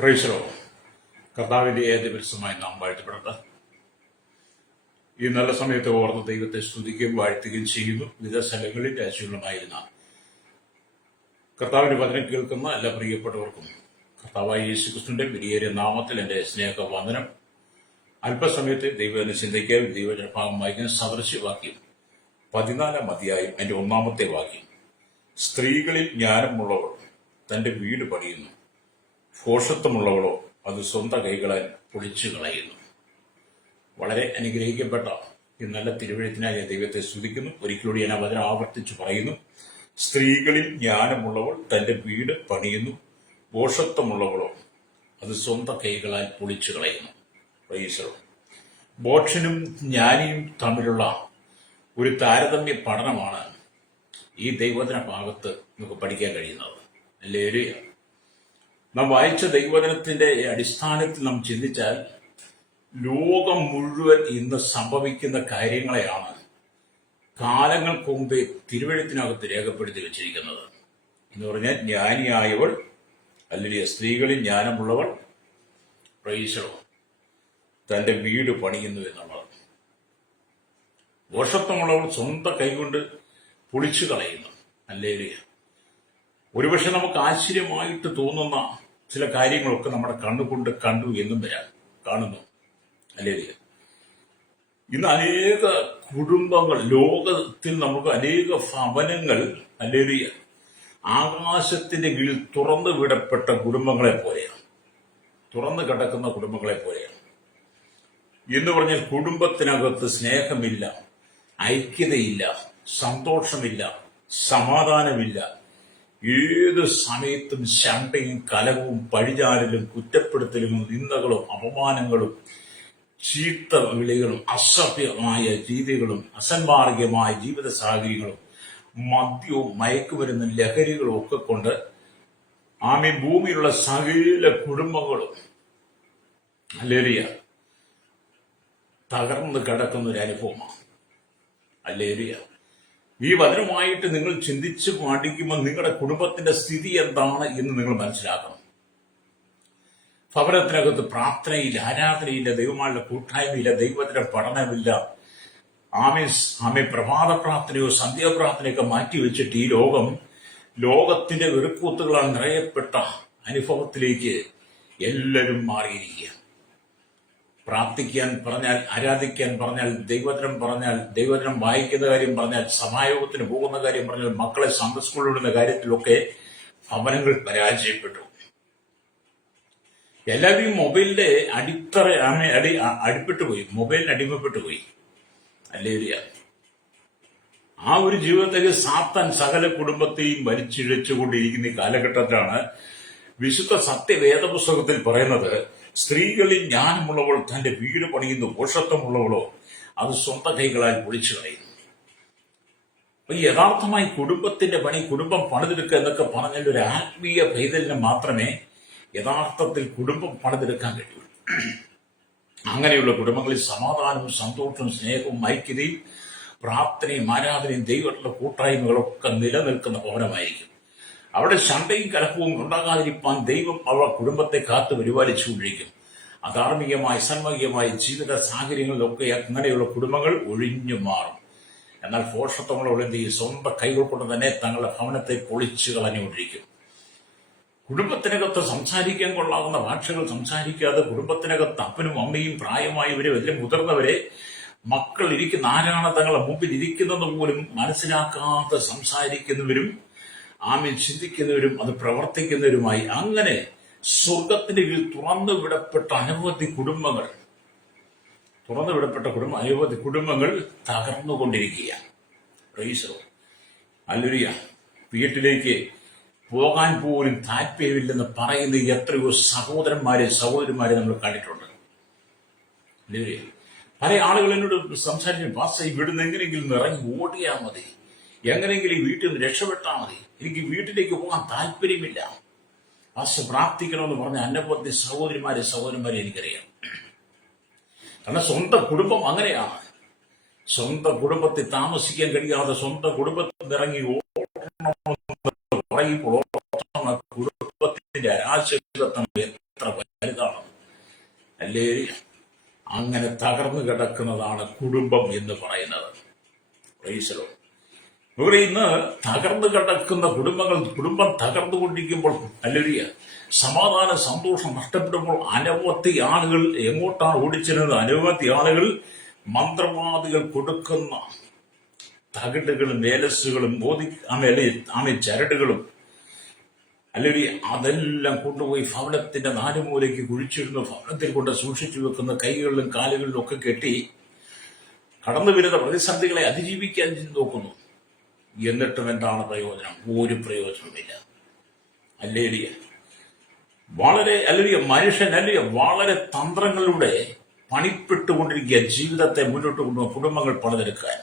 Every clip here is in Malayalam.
പ്രൈസലോ കർത്താവിന്റെ ദിവസമായി നാം വാഴ്ത്തപ്പെടട്ടെ. ഈ നല്ല സമയത്ത് ഓർന്ന് ദൈവത്തെ സ്തുതിക്കുകയും വാഴ്ത്തുകയും ചെയ്യുന്നു. വിവിധ സ്ഥലങ്ങളിൽ രാജ്യങ്ങളുമായിരുന്ന കർത്താവിന്റെ വചനം കേൾക്കുന്ന എല്ലാ പ്രിയപ്പെട്ടവർക്കും കർത്താവായ യേശുക്രിസ്തുവിന്റെ വിലയേറിയ നാമത്തിൽ എന്റെ സ്നേഹവന്ദനം. അല്പസമയത്ത് ദൈവവചനം ചിന്തിക്കാൻ ദൈവവചന ഭാഗം വായിക്കുന്ന സദൃശ്യവാക്യം 14 അധ്യായം എന്റെ 1-ാമത്തെ വാക്യം. സ്ത്രീകളിൽ ജ്ഞാനമുള്ളവൾ തന്റെ വീട് പണിയുന്നു, ഭോഷത്വമുള്ളവളോ അത് സ്വന്തം കൈകളാൽ പൊളിച്ചു കളയുന്നു. വളരെ അനുഗ്രഹിക്കപ്പെട്ട ഈ നല്ല തിരുവഴുത്തിനായി ഞാൻ ദൈവത്തെ സ്തുതിക്കുന്നു. ഒരിക്കലൂടെ ഞാൻ വചനം ആവർത്തിച്ചു പറയുന്നു. സ്ത്രീകളിൽ ജ്ഞാനമുള്ളവൾ തന്റെ വീട് പണിയുന്നു, ഭോഷത്വമുള്ളവളോ അത് സ്വന്തം കൈകളാൽ പൊളിച്ചു കളയുന്നു. ഭോഷനും ജ്ഞാനിയും തമ്മിലുള്ള ഒരു താരതമ്യ പഠനമാണ് ഈ ദൈവവചന ഭാഗത്ത് നമുക്ക് പഠിക്കാൻ കഴിയുന്നത്. അല്ലേ? നാം വായിച്ച ദൈവവചനത്തിന്റെ അടിസ്ഥാനത്തിൽ നാം ചിന്തിച്ചാൽ ലോകം മുഴുവൻ ഇന്ന് സംഭവിക്കുന്ന കാര്യങ്ങളെയാണ് കാലങ്ങൾക്ക് മുമ്പേ തിരുവഴുത്തിനകത്ത് രേഖപ്പെടുത്തി വെച്ചിരിക്കുന്നത്. എന്ന് പറഞ്ഞാൽ ജ്ഞാനിയായവൾ, അല്ലെങ്കിൽ സ്ത്രീകളിൽ ജ്ഞാനമുള്ളവൾ പ്രൈസലോ തന്റെ വീട് പണിയുന്നു എന്നുള്ളത്. ഭോഷത്വമുള്ളവൾ സ്വന്തം കൈകൊണ്ട് പൊളിച്ചു കളയുന്നു. അല്ലേ? ഒരുപക്ഷെ നമുക്ക് ആശ്ചര്യമായിട്ട് തോന്നുന്ന ചില കാര്യങ്ങളൊക്കെ നമ്മുടെ കണ്ണുകൊണ്ട് കണ്ടു എന്നും വരാം, കാണുന്നു. അല്ലേ? ഇന്ന് അനേക കുടുംബങ്ങൾ, ലോകത്തിൽ നമുക്ക് അനേക ഭവനങ്ങൾ, അല്ലേ, ആകാശത്തിന്റെ കീഴിൽ തുറന്നു വിടപ്പെട്ട കുടുംബങ്ങളെ പോലെയാണ്, തുറന്നു കിടക്കുന്ന കുടുംബങ്ങളെ പോലെയാണ്. എന്ന് പറഞ്ഞാൽ കുടുംബത്തിനകത്ത് സ്നേഹമില്ല, ഐക്യതയില്ല, സന്തോഷമില്ല, സമാധാനമില്ല. ഏത് സമയത്തും ശണ്ടയും കലഹവും പഴിചാരലും കുറ്റപ്പെടുത്തലും നിന്ദകളും അപമാനങ്ങളും ചീത്ത വിളികളും അസഭ്യമായ രീതികളും അസന്മാർഗികമായ ജീവിത സാഹചര്യങ്ങളും മദ്യവും മയക്കുമരുന്നും ലഹരികളും ഒക്കെ കൊണ്ട് ഭൂമിയിലുള്ള സകല കുടുംബങ്ങളും അല്ലേറിയ തകർന്ന് കിടക്കുന്ന ഒരു അനുഭവമാണ്. അല്ലേറിയ ഈ വചനമായിട്ട് നിങ്ങൾ ചിന്തിച്ച് പഠിക്കുമ്പോൾ നിങ്ങളുടെ കുടുംബത്തിന്റെ സ്ഥിതി എന്താണ് എന്ന് നിങ്ങൾ മനസ്സിലാക്കണം. ഭവനത്തിനകത്ത് പ്രാർത്ഥനയില്ല, ആരാധനയില്ല, ദൈവമായുള്ള കൂട്ടായ്മയില്ല, ദൈവത്തിന്റെ പഠനമില്ല. ആമേ പ്രഭാത പ്രാർത്ഥനയോ സന്ധ്യാപ്രാർത്ഥനയൊക്കെ മാറ്റിവെച്ചിട്ട് ഈ ലോകത്തിന്റെ വെറുക്കൂത്തുകളാൽ നിറയപ്പെട്ട അനുഭവത്തിലേക്ക് എല്ലാവരും മാറിയിരിക്കുക. പ്രാർത്ഥിക്കാൻ പറഞ്ഞാൽ, ആരാധിക്കാൻ പറഞ്ഞാൽ, ദൈവവചനം പറഞ്ഞാൽ, ദൈവവചനം വായിക്കുന്ന കാര്യം പറഞ്ഞാൽ, സഭായോഗത്തിന് പോകുന്ന കാര്യം പറഞ്ഞാൽ, മക്കളെ സൺഡേ സ്കൂളിൽ വിടുന്ന കാര്യത്തിലൊക്കെ ഭവനങ്ങൾ പരാജയപ്പെട്ടു. എല്ലാവരും മൊബൈലിന്റെ അടിപ്പെട്ടുപോയി, മൊബൈലിന് അടിമപ്പെട്ടുപോയി. അല്ലേ? ആ ഒരു ജീവിതത്തേക്ക് സാത്താൻ സകല കുടുംബത്തെയും വലിച്ചിഴച്ചുകൊണ്ടിരിക്കുന്ന ഈ കാലഘട്ടത്തിലാണ് വിശുദ്ധ സത്യവേദപുസ്തകത്തിൽ പറയുന്നത്, സ്ത്രീകളിൽ ജ്ഞാനമുള്ളവൾ തന്റെ വീട് പണിയുന്നു, ഭോഷത്വമുള്ളവളോ അത് സ്വന്തം കൈകളാൽ പൊളിച്ചു കളയുന്നു. അപ്പൊ യഥാർത്ഥമായി കുടുംബത്തിന്റെ പണി, കുടുംബം പണിതെടുക്കുക എന്നൊക്കെ പറഞ്ഞാൽ ഒരു ആത്മീയ പൈതലിന് മാത്രമേ യഥാർത്ഥത്തിൽ കുടുംബം പണിതെടുക്കാൻ കഴിയൂ. അങ്ങനെയുള്ള കുടുംബങ്ങളിൽ സമാധാനവും സന്തോഷവും സ്നേഹവും ഐക്യതയും പ്രാർത്ഥനയും ആരാധനയും ദൈവത്തിലുള്ള കൂട്ടായ്മകളൊക്കെ നിലനിൽക്കുന്ന ഭവനമായിരിക്കും. അവിടെ ശണ്ടയും കലഹവും ഉണ്ടാകാതിരിക്കാൻ ദൈവം അവരുടെ കുടുംബത്തെ കാത്തു പരിപാലിച്ചുകൊണ്ടിരിക്കും. അധാർമികമായ അസന്മകമായ ജീവിത സാഹചര്യങ്ങളിലൊക്കെ അങ്ങനെയുള്ള കുടുംബങ്ങൾ ഒഴിഞ്ഞു മാറും. എന്നാൽ ഭോഷത്വമുള്ള എന്ത് ചെയ്യും? സ്വന്തം കൈകൾ കൊണ്ട് തന്നെ തങ്ങളുടെ ഭവനത്തെ പൊളിച്ചു കളഞ്ഞുകൊണ്ടിരിക്കും. കുടുംബത്തിനകത്ത് സംസാരിക്കാൻ കൊള്ളാവുന്ന ഭാഷകൾ സംസാരിക്കാതെ, കുടുംബത്തിനകത്ത് അപ്പനും അമ്മയും പ്രായമായവരെ, വലിയ മുതിർന്നവരെ, മക്കൾ ഇരിക്കുന്ന ആരാണ് തങ്ങളുടെ മുമ്പിൽ ഇരിക്കുന്നത് പോലും മനസ്സിലാക്കാതെ സംസാരിക്കുന്നവരും ചിന്തിക്കുന്നവരും അത് പ്രവർത്തിക്കുന്നവരുമായി അങ്ങനെ സ്വർഗത്തിന്റെ കീഴിൽ തുറന്നു വിടപ്പെട്ട അനവധി കുടുംബങ്ങൾ തകർന്നുകൊണ്ടിരിക്കുകയാണ്. അല്ലേലൂയ. വീട്ടിലേക്ക് പോകാൻ പോലും താല്പര്യമില്ലെന്ന് പറയുന്ന എത്രയോ സഹോദരിമാരെ നമ്മൾ കണ്ടിട്ടുണ്ട്. പല ആളുകൾ എന്നോട് സംസാരിച്ചു, പാസ്റ്റർ ഇവിടുന്ന് എങ്ങനെയെങ്കിലും ഇറങ്ങി ഓടിയാൽ മതി, എങ്ങനെയെങ്കിലും ഈ വീട്ടിൽ നിന്ന് രക്ഷപ്പെട്ടാൽ മതി, എനിക്ക് വീട്ടിലേക്ക് പോകാൻ താല്പര്യമില്ല, പാസ്റ്റർ പ്രാർത്ഥിക്കണമെന്ന് പറഞ്ഞ അനവധി സഹോദരിമാരെ എനിക്കറിയാം. കാരണം സ്വന്തം കുടുംബം അങ്ങനെയാണ്. സ്വന്തം കുടുംബത്തിൽ താമസിക്കാൻ കഴിയാതെ സ്വന്തം കുടുംബത്തിൽ ഇറങ്ങി ഓടണമെന്ന് പറയുമ്പോൾ കുടുംബത്തിന്റെ അരാജകത്വം എത്ര അല്ലേ? അങ്ങനെ തകർന്നു കിടക്കുന്നതാണ് കുടുംബം എന്ന് പറയുന്നത്. Price the Lord. ഇവിടെ ഇന്ന് തകർന്നു കിടക്കുന്ന കുടുംബം തകർന്നുകൊണ്ടിരിക്കുമ്പോൾ, അല്ലെങ്കിൽ സമാധാന സന്തോഷം നഷ്ടപ്പെടുമ്പോൾ അനവധി ആളുകൾ എങ്ങോട്ടാണ് ഓടിച്ചിരുന്നത്? അനവധി ആളുകൾ മന്ത്രവാദികൾ കൊടുക്കുന്ന തകിടുകളും ഏലസുകളും ചരടുകളും അല്ലെങ്കിൽ അതെല്ലാം കൊണ്ടുപോയി ഭവനത്തിന്റെ നാലുമൂലയ്ക്ക് കുഴിച്ചിടുന്നു. ഭവനത്തിൽ കൊണ്ട് സൂക്ഷിച്ചു വെക്കുന്ന കൈകളിലും കാലുകളിലും ഒക്കെ കെട്ടി കടന്നു വരുന്ന പ്രതിസന്ധികളെ അതിജീവിക്കാൻ നോക്കുന്നു. എന്നിട്ടും എന്താണ് പ്രയോജനം? ഒരു പ്രയോജനമില്ല. അല്ലേലിയ മനുഷ്യൻ വളരെ തന്ത്രങ്ങളിലൂടെ പണിപ്പെട്ടുകൊണ്ടിരിക്കുക ജീവിതത്തെ മുന്നോട്ട് കൊണ്ടുപോകുന്ന കുടുംബങ്ങൾ പണിതെടുക്കാൻ.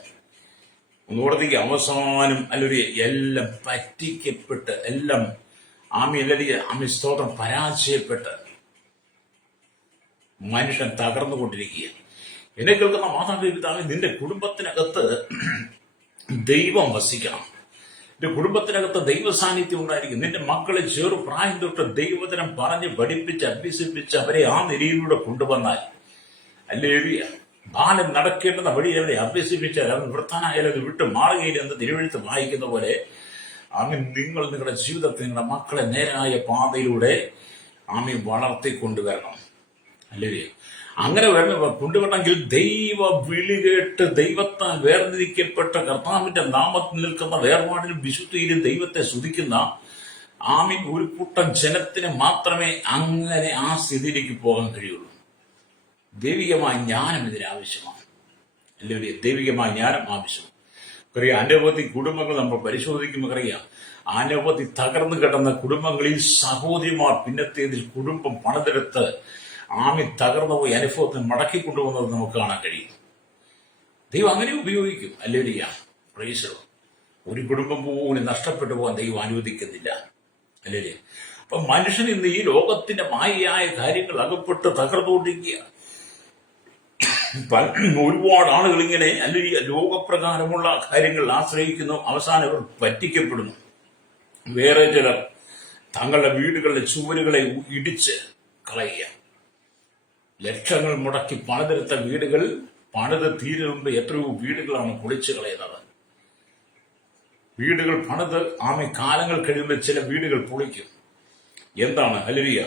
ഒന്നുകൂടത്തേക്ക് അവസാനം എല്ലാം പറ്റിക്കപ്പെട്ട് എല്ലാം സ്തോത്രം പരാജയപ്പെട്ട് മനുഷ്യൻ തകർന്നുകൊണ്ടിരിക്കുക. എന്നെ കേൾക്കുന്ന മാതാപിതാക്കളെ, നിന്റെ കുടുംബത്തിനകത്ത് ദൈവം വസിക്കണം. നിന്റെ കുടുംബത്തിനകത്ത് ദൈവ സാന്നിധ്യം ഉണ്ടായിരിക്കും. നിന്റെ മക്കളെ ചെറുപ്രായം തൊട്ട് ദൈവവചനം പറഞ്ഞ് പഠിപ്പിച്ച് അഭ്യസിപ്പിച്ച് അവരെ ആ നിലയിലൂടെ കൊണ്ടുവന്നാൽ, അല്ലേലിയ ബാലൻ നടക്കേണ്ടുന്ന വഴി അവരെ അഭ്യസിപ്പിച്ചാൽ അവൻ വൃത്തനായാലും അത് വിട്ട് മാറുകയില്ലെന്ന് തിരുവെഴുത്ത് വായിക്കുന്ന പോലെ നിങ്ങൾ നിങ്ങളുടെ ജീവിതത്തിൽ നിങ്ങളുടെ മക്കളെ നേരായ പാതയിലൂടെ വളർത്തിക്കൊണ്ടുവരണം. അല്ലേ? അങ്ങനെ കൊണ്ടുവരണമെങ്കിൽ ദൈവ വിളി കേട്ട് ദൈവത്താൽ വേർതിരിക്കപ്പെട്ട കർത്താവിന്റെ നാമത്തിൽ നിൽക്കുന്ന വേർപാടിലും വിശുദ്ധിയിലും ദൈവത്തെ സ്തുതിക്കുന്ന ഒരു കൂട്ടം ജനത്തിന് മാത്രമേ അങ്ങനെ ആ സ്ഥിതിയിലേക്ക് പോകാൻ കഴിയുള്ളൂ. ദൈവികമായ ജ്ഞാനം ഇതിനാവശ്യമാണ്. അല്ലേ? ദൈവികമായ ജ്ഞാനം ആവശ്യമാണ്. അനവധി കുടുംബങ്ങൾ നമ്മൾ പരിശോധിക്കുമ്പോൾ അറിയാം, അനവധി തകർന്നു കിടന്ന കുടുംബങ്ങളിൽ സഹോദരിമാർ പിന്നത്തേതിൽ കുടുംബം പണിതെടുത്ത് തകർന്നു പോയി അനുഭവത്തിന് മടക്കിക്കൊണ്ടുപോകുന്നത് നമുക്ക് കാണാൻ കഴിയും. ദൈവം അങ്ങനെ ഉപയോഗിക്കും. അല്ലേലിയ പ്രൈസ് ദി ലോർഡ്. ഒരു കുടുംബം പോലും നഷ്ടപ്പെട്ടു പോകാൻ ദൈവം അനുവദിക്കുന്നില്ല. അല്ലേ? അപ്പൊ മനുഷ്യൻ ഇന്ന് ഈ ലോകത്തിന്റെ മായയായ കാര്യങ്ങൾ അകപ്പെട്ട് തകർന്നുകൊണ്ടിരിക്കുക. ഒരുപാട് ആളുകൾ ഇങ്ങനെ അല്ലെങ്കിൽ ലോകപ്രകാരമുള്ള കാര്യങ്ങൾ ആശ്രയിക്കുന്നു. അവസാനം അവർ പറ്റിക്കപ്പെടുന്നു. വേറെ ചിലർ തങ്ങളുടെ വീടുകളിലെ ചുവരുകളെ ഇടിച്ച് കളയുക. ലക്ഷങ്ങൾ മുടക്കി പണിതെടുത്ത വീടുകൾ പണിത് തീരുമ്പ് എത്രയോ വീടുകളാണ് പൊളിച്ചു കളയുന്നത്. വീടുകൾ പണിത് കാലങ്ങൾ കഴിയുമ്പോൾ ചില വീടുകൾ പൊളിക്കും. എന്താണ്? ഹല്ലേലൂയ.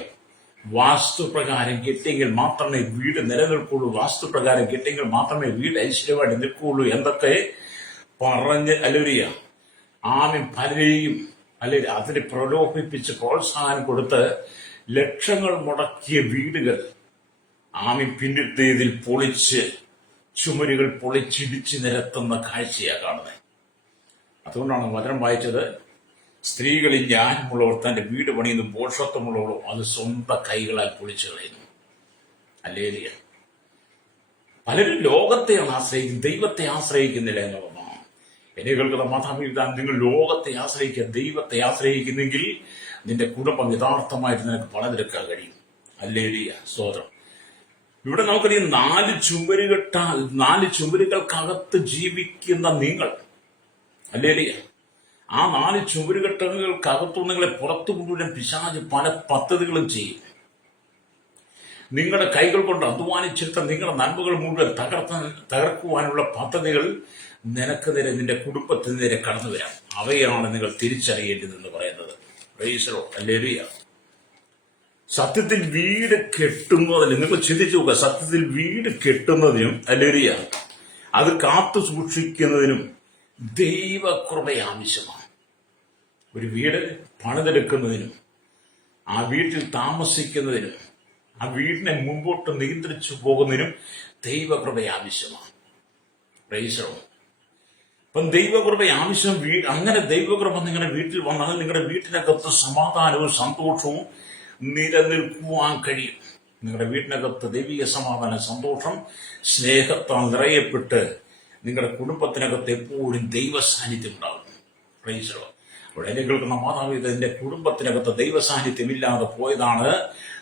വാസ്തുപ്രകാരം കെട്ടിയെങ്കിൽ മാത്രമേ വീട് നിലനിൽക്കുള്ളൂ. വാസ്തുപ്രകാരം കെട്ടിയെങ്കിൽ മാത്രമേ വീട് ഐശ്വര്യമായിട്ട് നിൽക്കുകയുള്ളൂ എന്നൊക്കെ പറഞ്ഞ് ഹല്ലേലൂയ പലരെയും അതിനെ പ്രലോഭിപ്പിച്ച് പ്രോത്സാഹനം കൊടുത്ത് ലക്ഷങ്ങൾ മുടക്കിയ വീടുകൾ പിന്നിട്ടതിൽ പൊളിച്ച് ചുമരുകൾ പൊളിച്ചിടിച്ച് നിരത്തുന്ന കാഴ്ചയാണ് കാണുന്നത്. അതുകൊണ്ടാണ് വചനം വായിച്ചത്, സ്ത്രീകളിൽ ജ്ഞാനമുള്ളവർ തന്റെ വീട് പണിയുന്നു, പോഷത്വമുള്ളവരോ അത് സ്വന്തം കൈകളാൽ പൊളിച്ചു കളയുന്നു. അല്ലേലിയ. പലരും ലോകത്തെയാണ് ആശ്രയിക്കുന്നത്, ദൈവത്തെ ആശ്രയിക്കുന്നില്ല എന്നുള്ളതാണ്. എന്നെ കേൾക്കുന്ന മാതാപിതാക്കൾ, നിങ്ങൾ ലോകത്തെ ആശ്രയിക്കുക, ദൈവത്തെ ആശ്രയിക്കുന്നെങ്കിൽ നിന്റെ കുടുംബം യഥാർത്ഥമായിട്ട് നിനക്ക് പണിതെടുക്കാൻ കഴിയും. അല്ലേലിയ. സ്തോത്രം. ഇവിടെ നമുക്കറിയാം, നാല് ചുമരുകൾക്കകത്ത് ജീവിക്കുന്ന നിങ്ങൾ, അല്ലേലിയ, ആ 4 ചുമരുകെട്ടുകൾക്കകത്തു നിങ്ങളെ പുറത്തു കൊണ്ടുവരാൻ പിശാച് പല പദ്ധതികളും ചെയ്യും. നിങ്ങളുടെ കൈകൾ കൊണ്ട് അധ്വാനിച്ചെടുത്ത നിങ്ങളുടെ നന്മകൾ മുഴുവൻ തകർക്കുവാനുള്ള പദ്ധതികൾ നിനക്ക് നേരെ, നിന്റെ കുടുംബത്തിന് നേരെ കടന്നു വരാം. അവയാണ് നിങ്ങൾ തിരിച്ചറിയേണ്ടതെന്ന് പറയുന്നത്. Price the Lord. ഹല്ലേലൂയ. സത്യത്തിൽ വീട് കെട്ടുന്നതിന് നിങ്ങൾ ചിന്തിച്ചു നോക്കുക. സത്യത്തിൽ വീട് കെട്ടുന്നതിനും ഹല്ലേലൂയ അത് കാത്തു സൂക്ഷിക്കുന്നതിനും ദൈവകൃപ ആവശ്യമാണ്. ഒരു വീട് പണിതെടുക്കുന്നതിനും ആ വീട്ടിൽ താമസിക്കുന്നതിനും ആ വീടിനെ മുമ്പോട്ട് നിയന്ത്രിച്ചു പോകുന്നതിനും ദൈവകൃപ ആവശ്യമാണ്. Price the Lord. അപ്പം ദൈവകൃപ ആവശ്യം. അങ്ങനെ ദൈവകൃപ നിങ്ങളുടെ വീട്ടിൽ വന്നാൽ നിങ്ങളുടെ വീട്ടിനകത്ത് സമാധാനവും സന്തോഷവും നിലനിൽക്കുവാൻ കഴിയും. നിങ്ങളുടെ വീട്ടിനകത്ത് ദൈവിക സമാധാനം, സന്തോഷം, സ്നേഹത്താൽ നിറയപ്പെട്ട് നിങ്ങളുടെ കുടുംബത്തിനകത്ത് എപ്പോഴും ദൈവ സാന്നിധ്യം ഉണ്ടാകും. Price the Lord. അവിടെ കേൾക്കുന്ന മാതാപിതാക്കൾ, നിന്റെ കുടുംബത്തിനകത്ത് ദൈവ സാന്നിധ്യമില്ലാതെ പോയതാണ്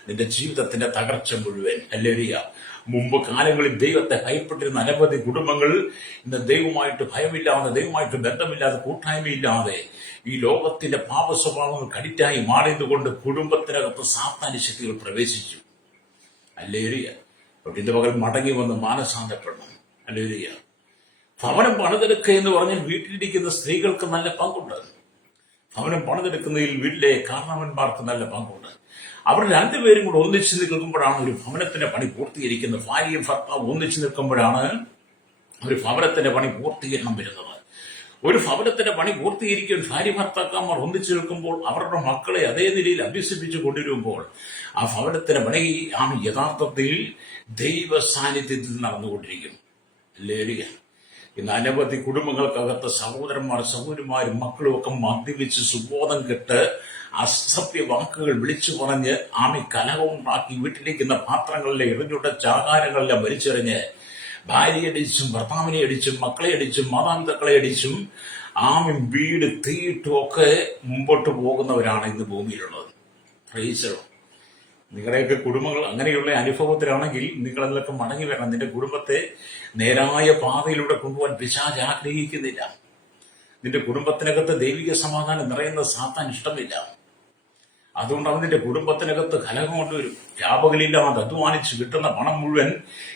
നിന്റെ ജീവിതത്തിന്റെ തകർച്ച മുഴുവൻ. ഹല്ലേലൂയ. മുമ്പ് കാലങ്ങളിൽ ദൈവത്തെ ഭയപ്പെട്ടിരുന്ന അനവധി കുടുംബങ്ങൾ ഇന്ന് ദൈവമായിട്ട് ഭയമില്ലാതെ, ദൈവമായിട്ട് ബന്ധമില്ലാതെ, കൂട്ടായ്മയില്ലാതെ ഈ ലോകത്തിന്റെ പാപ സ്വഭാവങ്ങൾ കടിറ്റായി മാറിയതുകൊണ്ട് കുടുംബത്തിനകത്ത് സാത്താന്യ ശക്തികൾ പ്രവേശിച്ചു. ഹല്ലേലൂയ. ഇന്ന് പകൽ മടങ്ങി വന്ന് മാനസാന്തപ്പെടണം. ഹല്ലേലൂയ. ഭവനം പണിതെടുക്കുക എന്ന് പറഞ്ഞാൽ വീട്ടിലിരിക്കുന്ന സ്ത്രീകൾക്ക് നല്ല പങ്കുണ്ട്. ഭവനം പണിതെടുക്കുന്നതിൽ വീട്ടിലെ കാരണവന്മാർക്ക് നല്ല പങ്കുണ്ട്. അവർ രണ്ടുപേരും കൂടെ ഒന്നിച്ചു നിൽക്കുമ്പോഴാണ് ഒരു ഭവനത്തിന്റെ പണി പൂർത്തീകരിക്കുന്നത്. ഭാര്യയും ഭർത്താവ് ഒന്നിച്ചു നിൽക്കുമ്പോഴാണ് ഒരു ഭവനത്തിന്റെ പണി പൂർത്തീകരണം വരുന്നത്. ഒരു ഭവനത്തിന്റെ പണി പൂർത്തീകരിക്കാൻ ഭാര്യ ഭർത്താക്കന്മാർ ഒന്നിച്ചു നിൽക്കുമ്പോൾ അവരുടെ മക്കളെ അതേ നിലയിൽ അഭ്യസിപ്പിച്ചു കൊണ്ടുവരുമ്പോൾ ആ ഭവനത്തിന്റെ പണി യഥാർത്ഥത്തിൽ ദൈവ സാന്നിധ്യത്തിൽ നടന്നുകൊണ്ടിരിക്കും. ഹല്ലേലൂയ. ഇന്ന് അനവധി കുടുംബങ്ങൾക്കകത്ത് സഹോദരന്മാർ സഹോദരിമാരും മക്കളും ഒക്കെ മദ്യപിച്ച് സുബോധം കെട്ട് അസഭ്യ വാക്കുകൾ വിളിച്ചു പറഞ്ഞ് കലഹമുണ്ടാക്കി വീട്ടിലിരിക്കുന്ന പാത്രങ്ങളിലെ എറിഞ്ഞുടച്ച ആഹാരങ്ങളെല്ലാം വലിച്ചെറിഞ്ഞ് ഭാര്യയെ അടിച്ചും ഭർത്താവിനെ അടിച്ചും മക്കളെ അടിച്ചും മാതാപിതാക്കളെ അടിച്ചും വീട് തീയിട്ടും ഒക്കെ മുമ്പോട്ട് പോകുന്നവരാണ് ഇന്ന് ഭൂമിയിലുള്ളത്. പ്രൈസ്. നിങ്ങളുടെയൊക്കെ കുടുംബങ്ങൾ അങ്ങനെയുള്ള അനുഭവത്തിലാണെങ്കിൽ നിങ്ങൾ അതിലൊക്കെ മടങ്ങി വരണം. നിന്റെ കുടുംബത്തെ നേരായ പാതയിലൂടെ കൊണ്ടുപോകാൻ പിശാച് ആഗ്രഹിക്കുന്നില്ല. നിന്റെ കുടുംബത്തിനകത്ത് ദൈവിക സമാധാനം നിറയുന്ന സാത്താൻ ഇഷ്ടമില്ല. അതുകൊണ്ട് അവൻ നിന്റെ കുടുംബത്തിനകത്ത് കലഹം കൊണ്ടുവരും. വ്യാപകലില്ലാതെ അധ്വാനിച്ച് കിട്ടുന്ന പണം മുഴുവൻ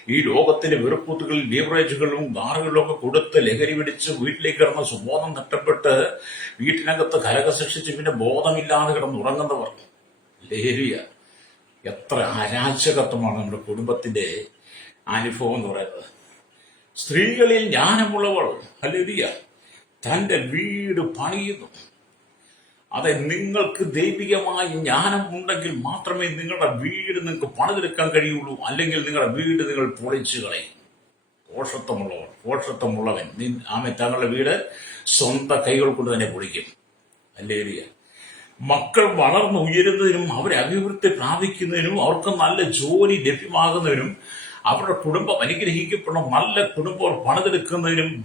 ഈ ലോകത്തിന്റെ വെറുക്കൂത്തുകളിൽ ബീവറേജുകളും ബാറുകളിലും ഒക്കെ കൊടുത്ത് ലഹരി പിടിച്ച് വീട്ടിലേക്ക് കിടന്ന് സുബോധം നഷ്ടപ്പെട്ട് വീട്ടിനകത്ത് കലഹ സൃഷ്ടിച്ച് പിന്നെ ബോധമില്ലാതെ കിടന്നുറങ്ങുന്നവർ. ലഹരിയ. എത്ര അരാജകത്വമാണ് നമ്മുടെ കുടുംബത്തിന്റെ അനുഭവം എന്ന് പറയുന്നത്. സ്ത്രീകളിൽ ജ്ഞാനമുള്ളവൾ ഹല്ലേലൂയ തന്റെ വീട് പണിയുന്നു. അതെ, നിങ്ങൾക്ക് ദൈവികമായ ജ്ഞാനം ഉണ്ടെങ്കിൽ മാത്രമേ നിങ്ങളുടെ വീട് നിങ്ങൾക്ക് പണിതെടുക്കാൻ കഴിയുള്ളൂ. അല്ലെങ്കിൽ നിങ്ങളുടെ വീട് നിങ്ങൾ പൊളിച്ചു കളയും. പോഷത്വമുള്ളവൻ തങ്ങളുടെ വീട് സ്വന്തം കൈകൾ കൊണ്ട് തന്നെ പൊളിക്കും. ഹല്ലേലൂയ. മക്കൾ വളർന്നു ഉയരുന്നതിനും അവരെ അഭിവൃദ്ധി പ്രാപിക്കുന്നതിനും അവർക്ക് നല്ല ജോലി ലഭ്യമാകുന്നതിനും അവരുടെ കുടുംബം അനുഗ്രഹിക്കപ്പെടണം. നല്ല കുടുംബം പണിതെടുക്കുന്നതിനും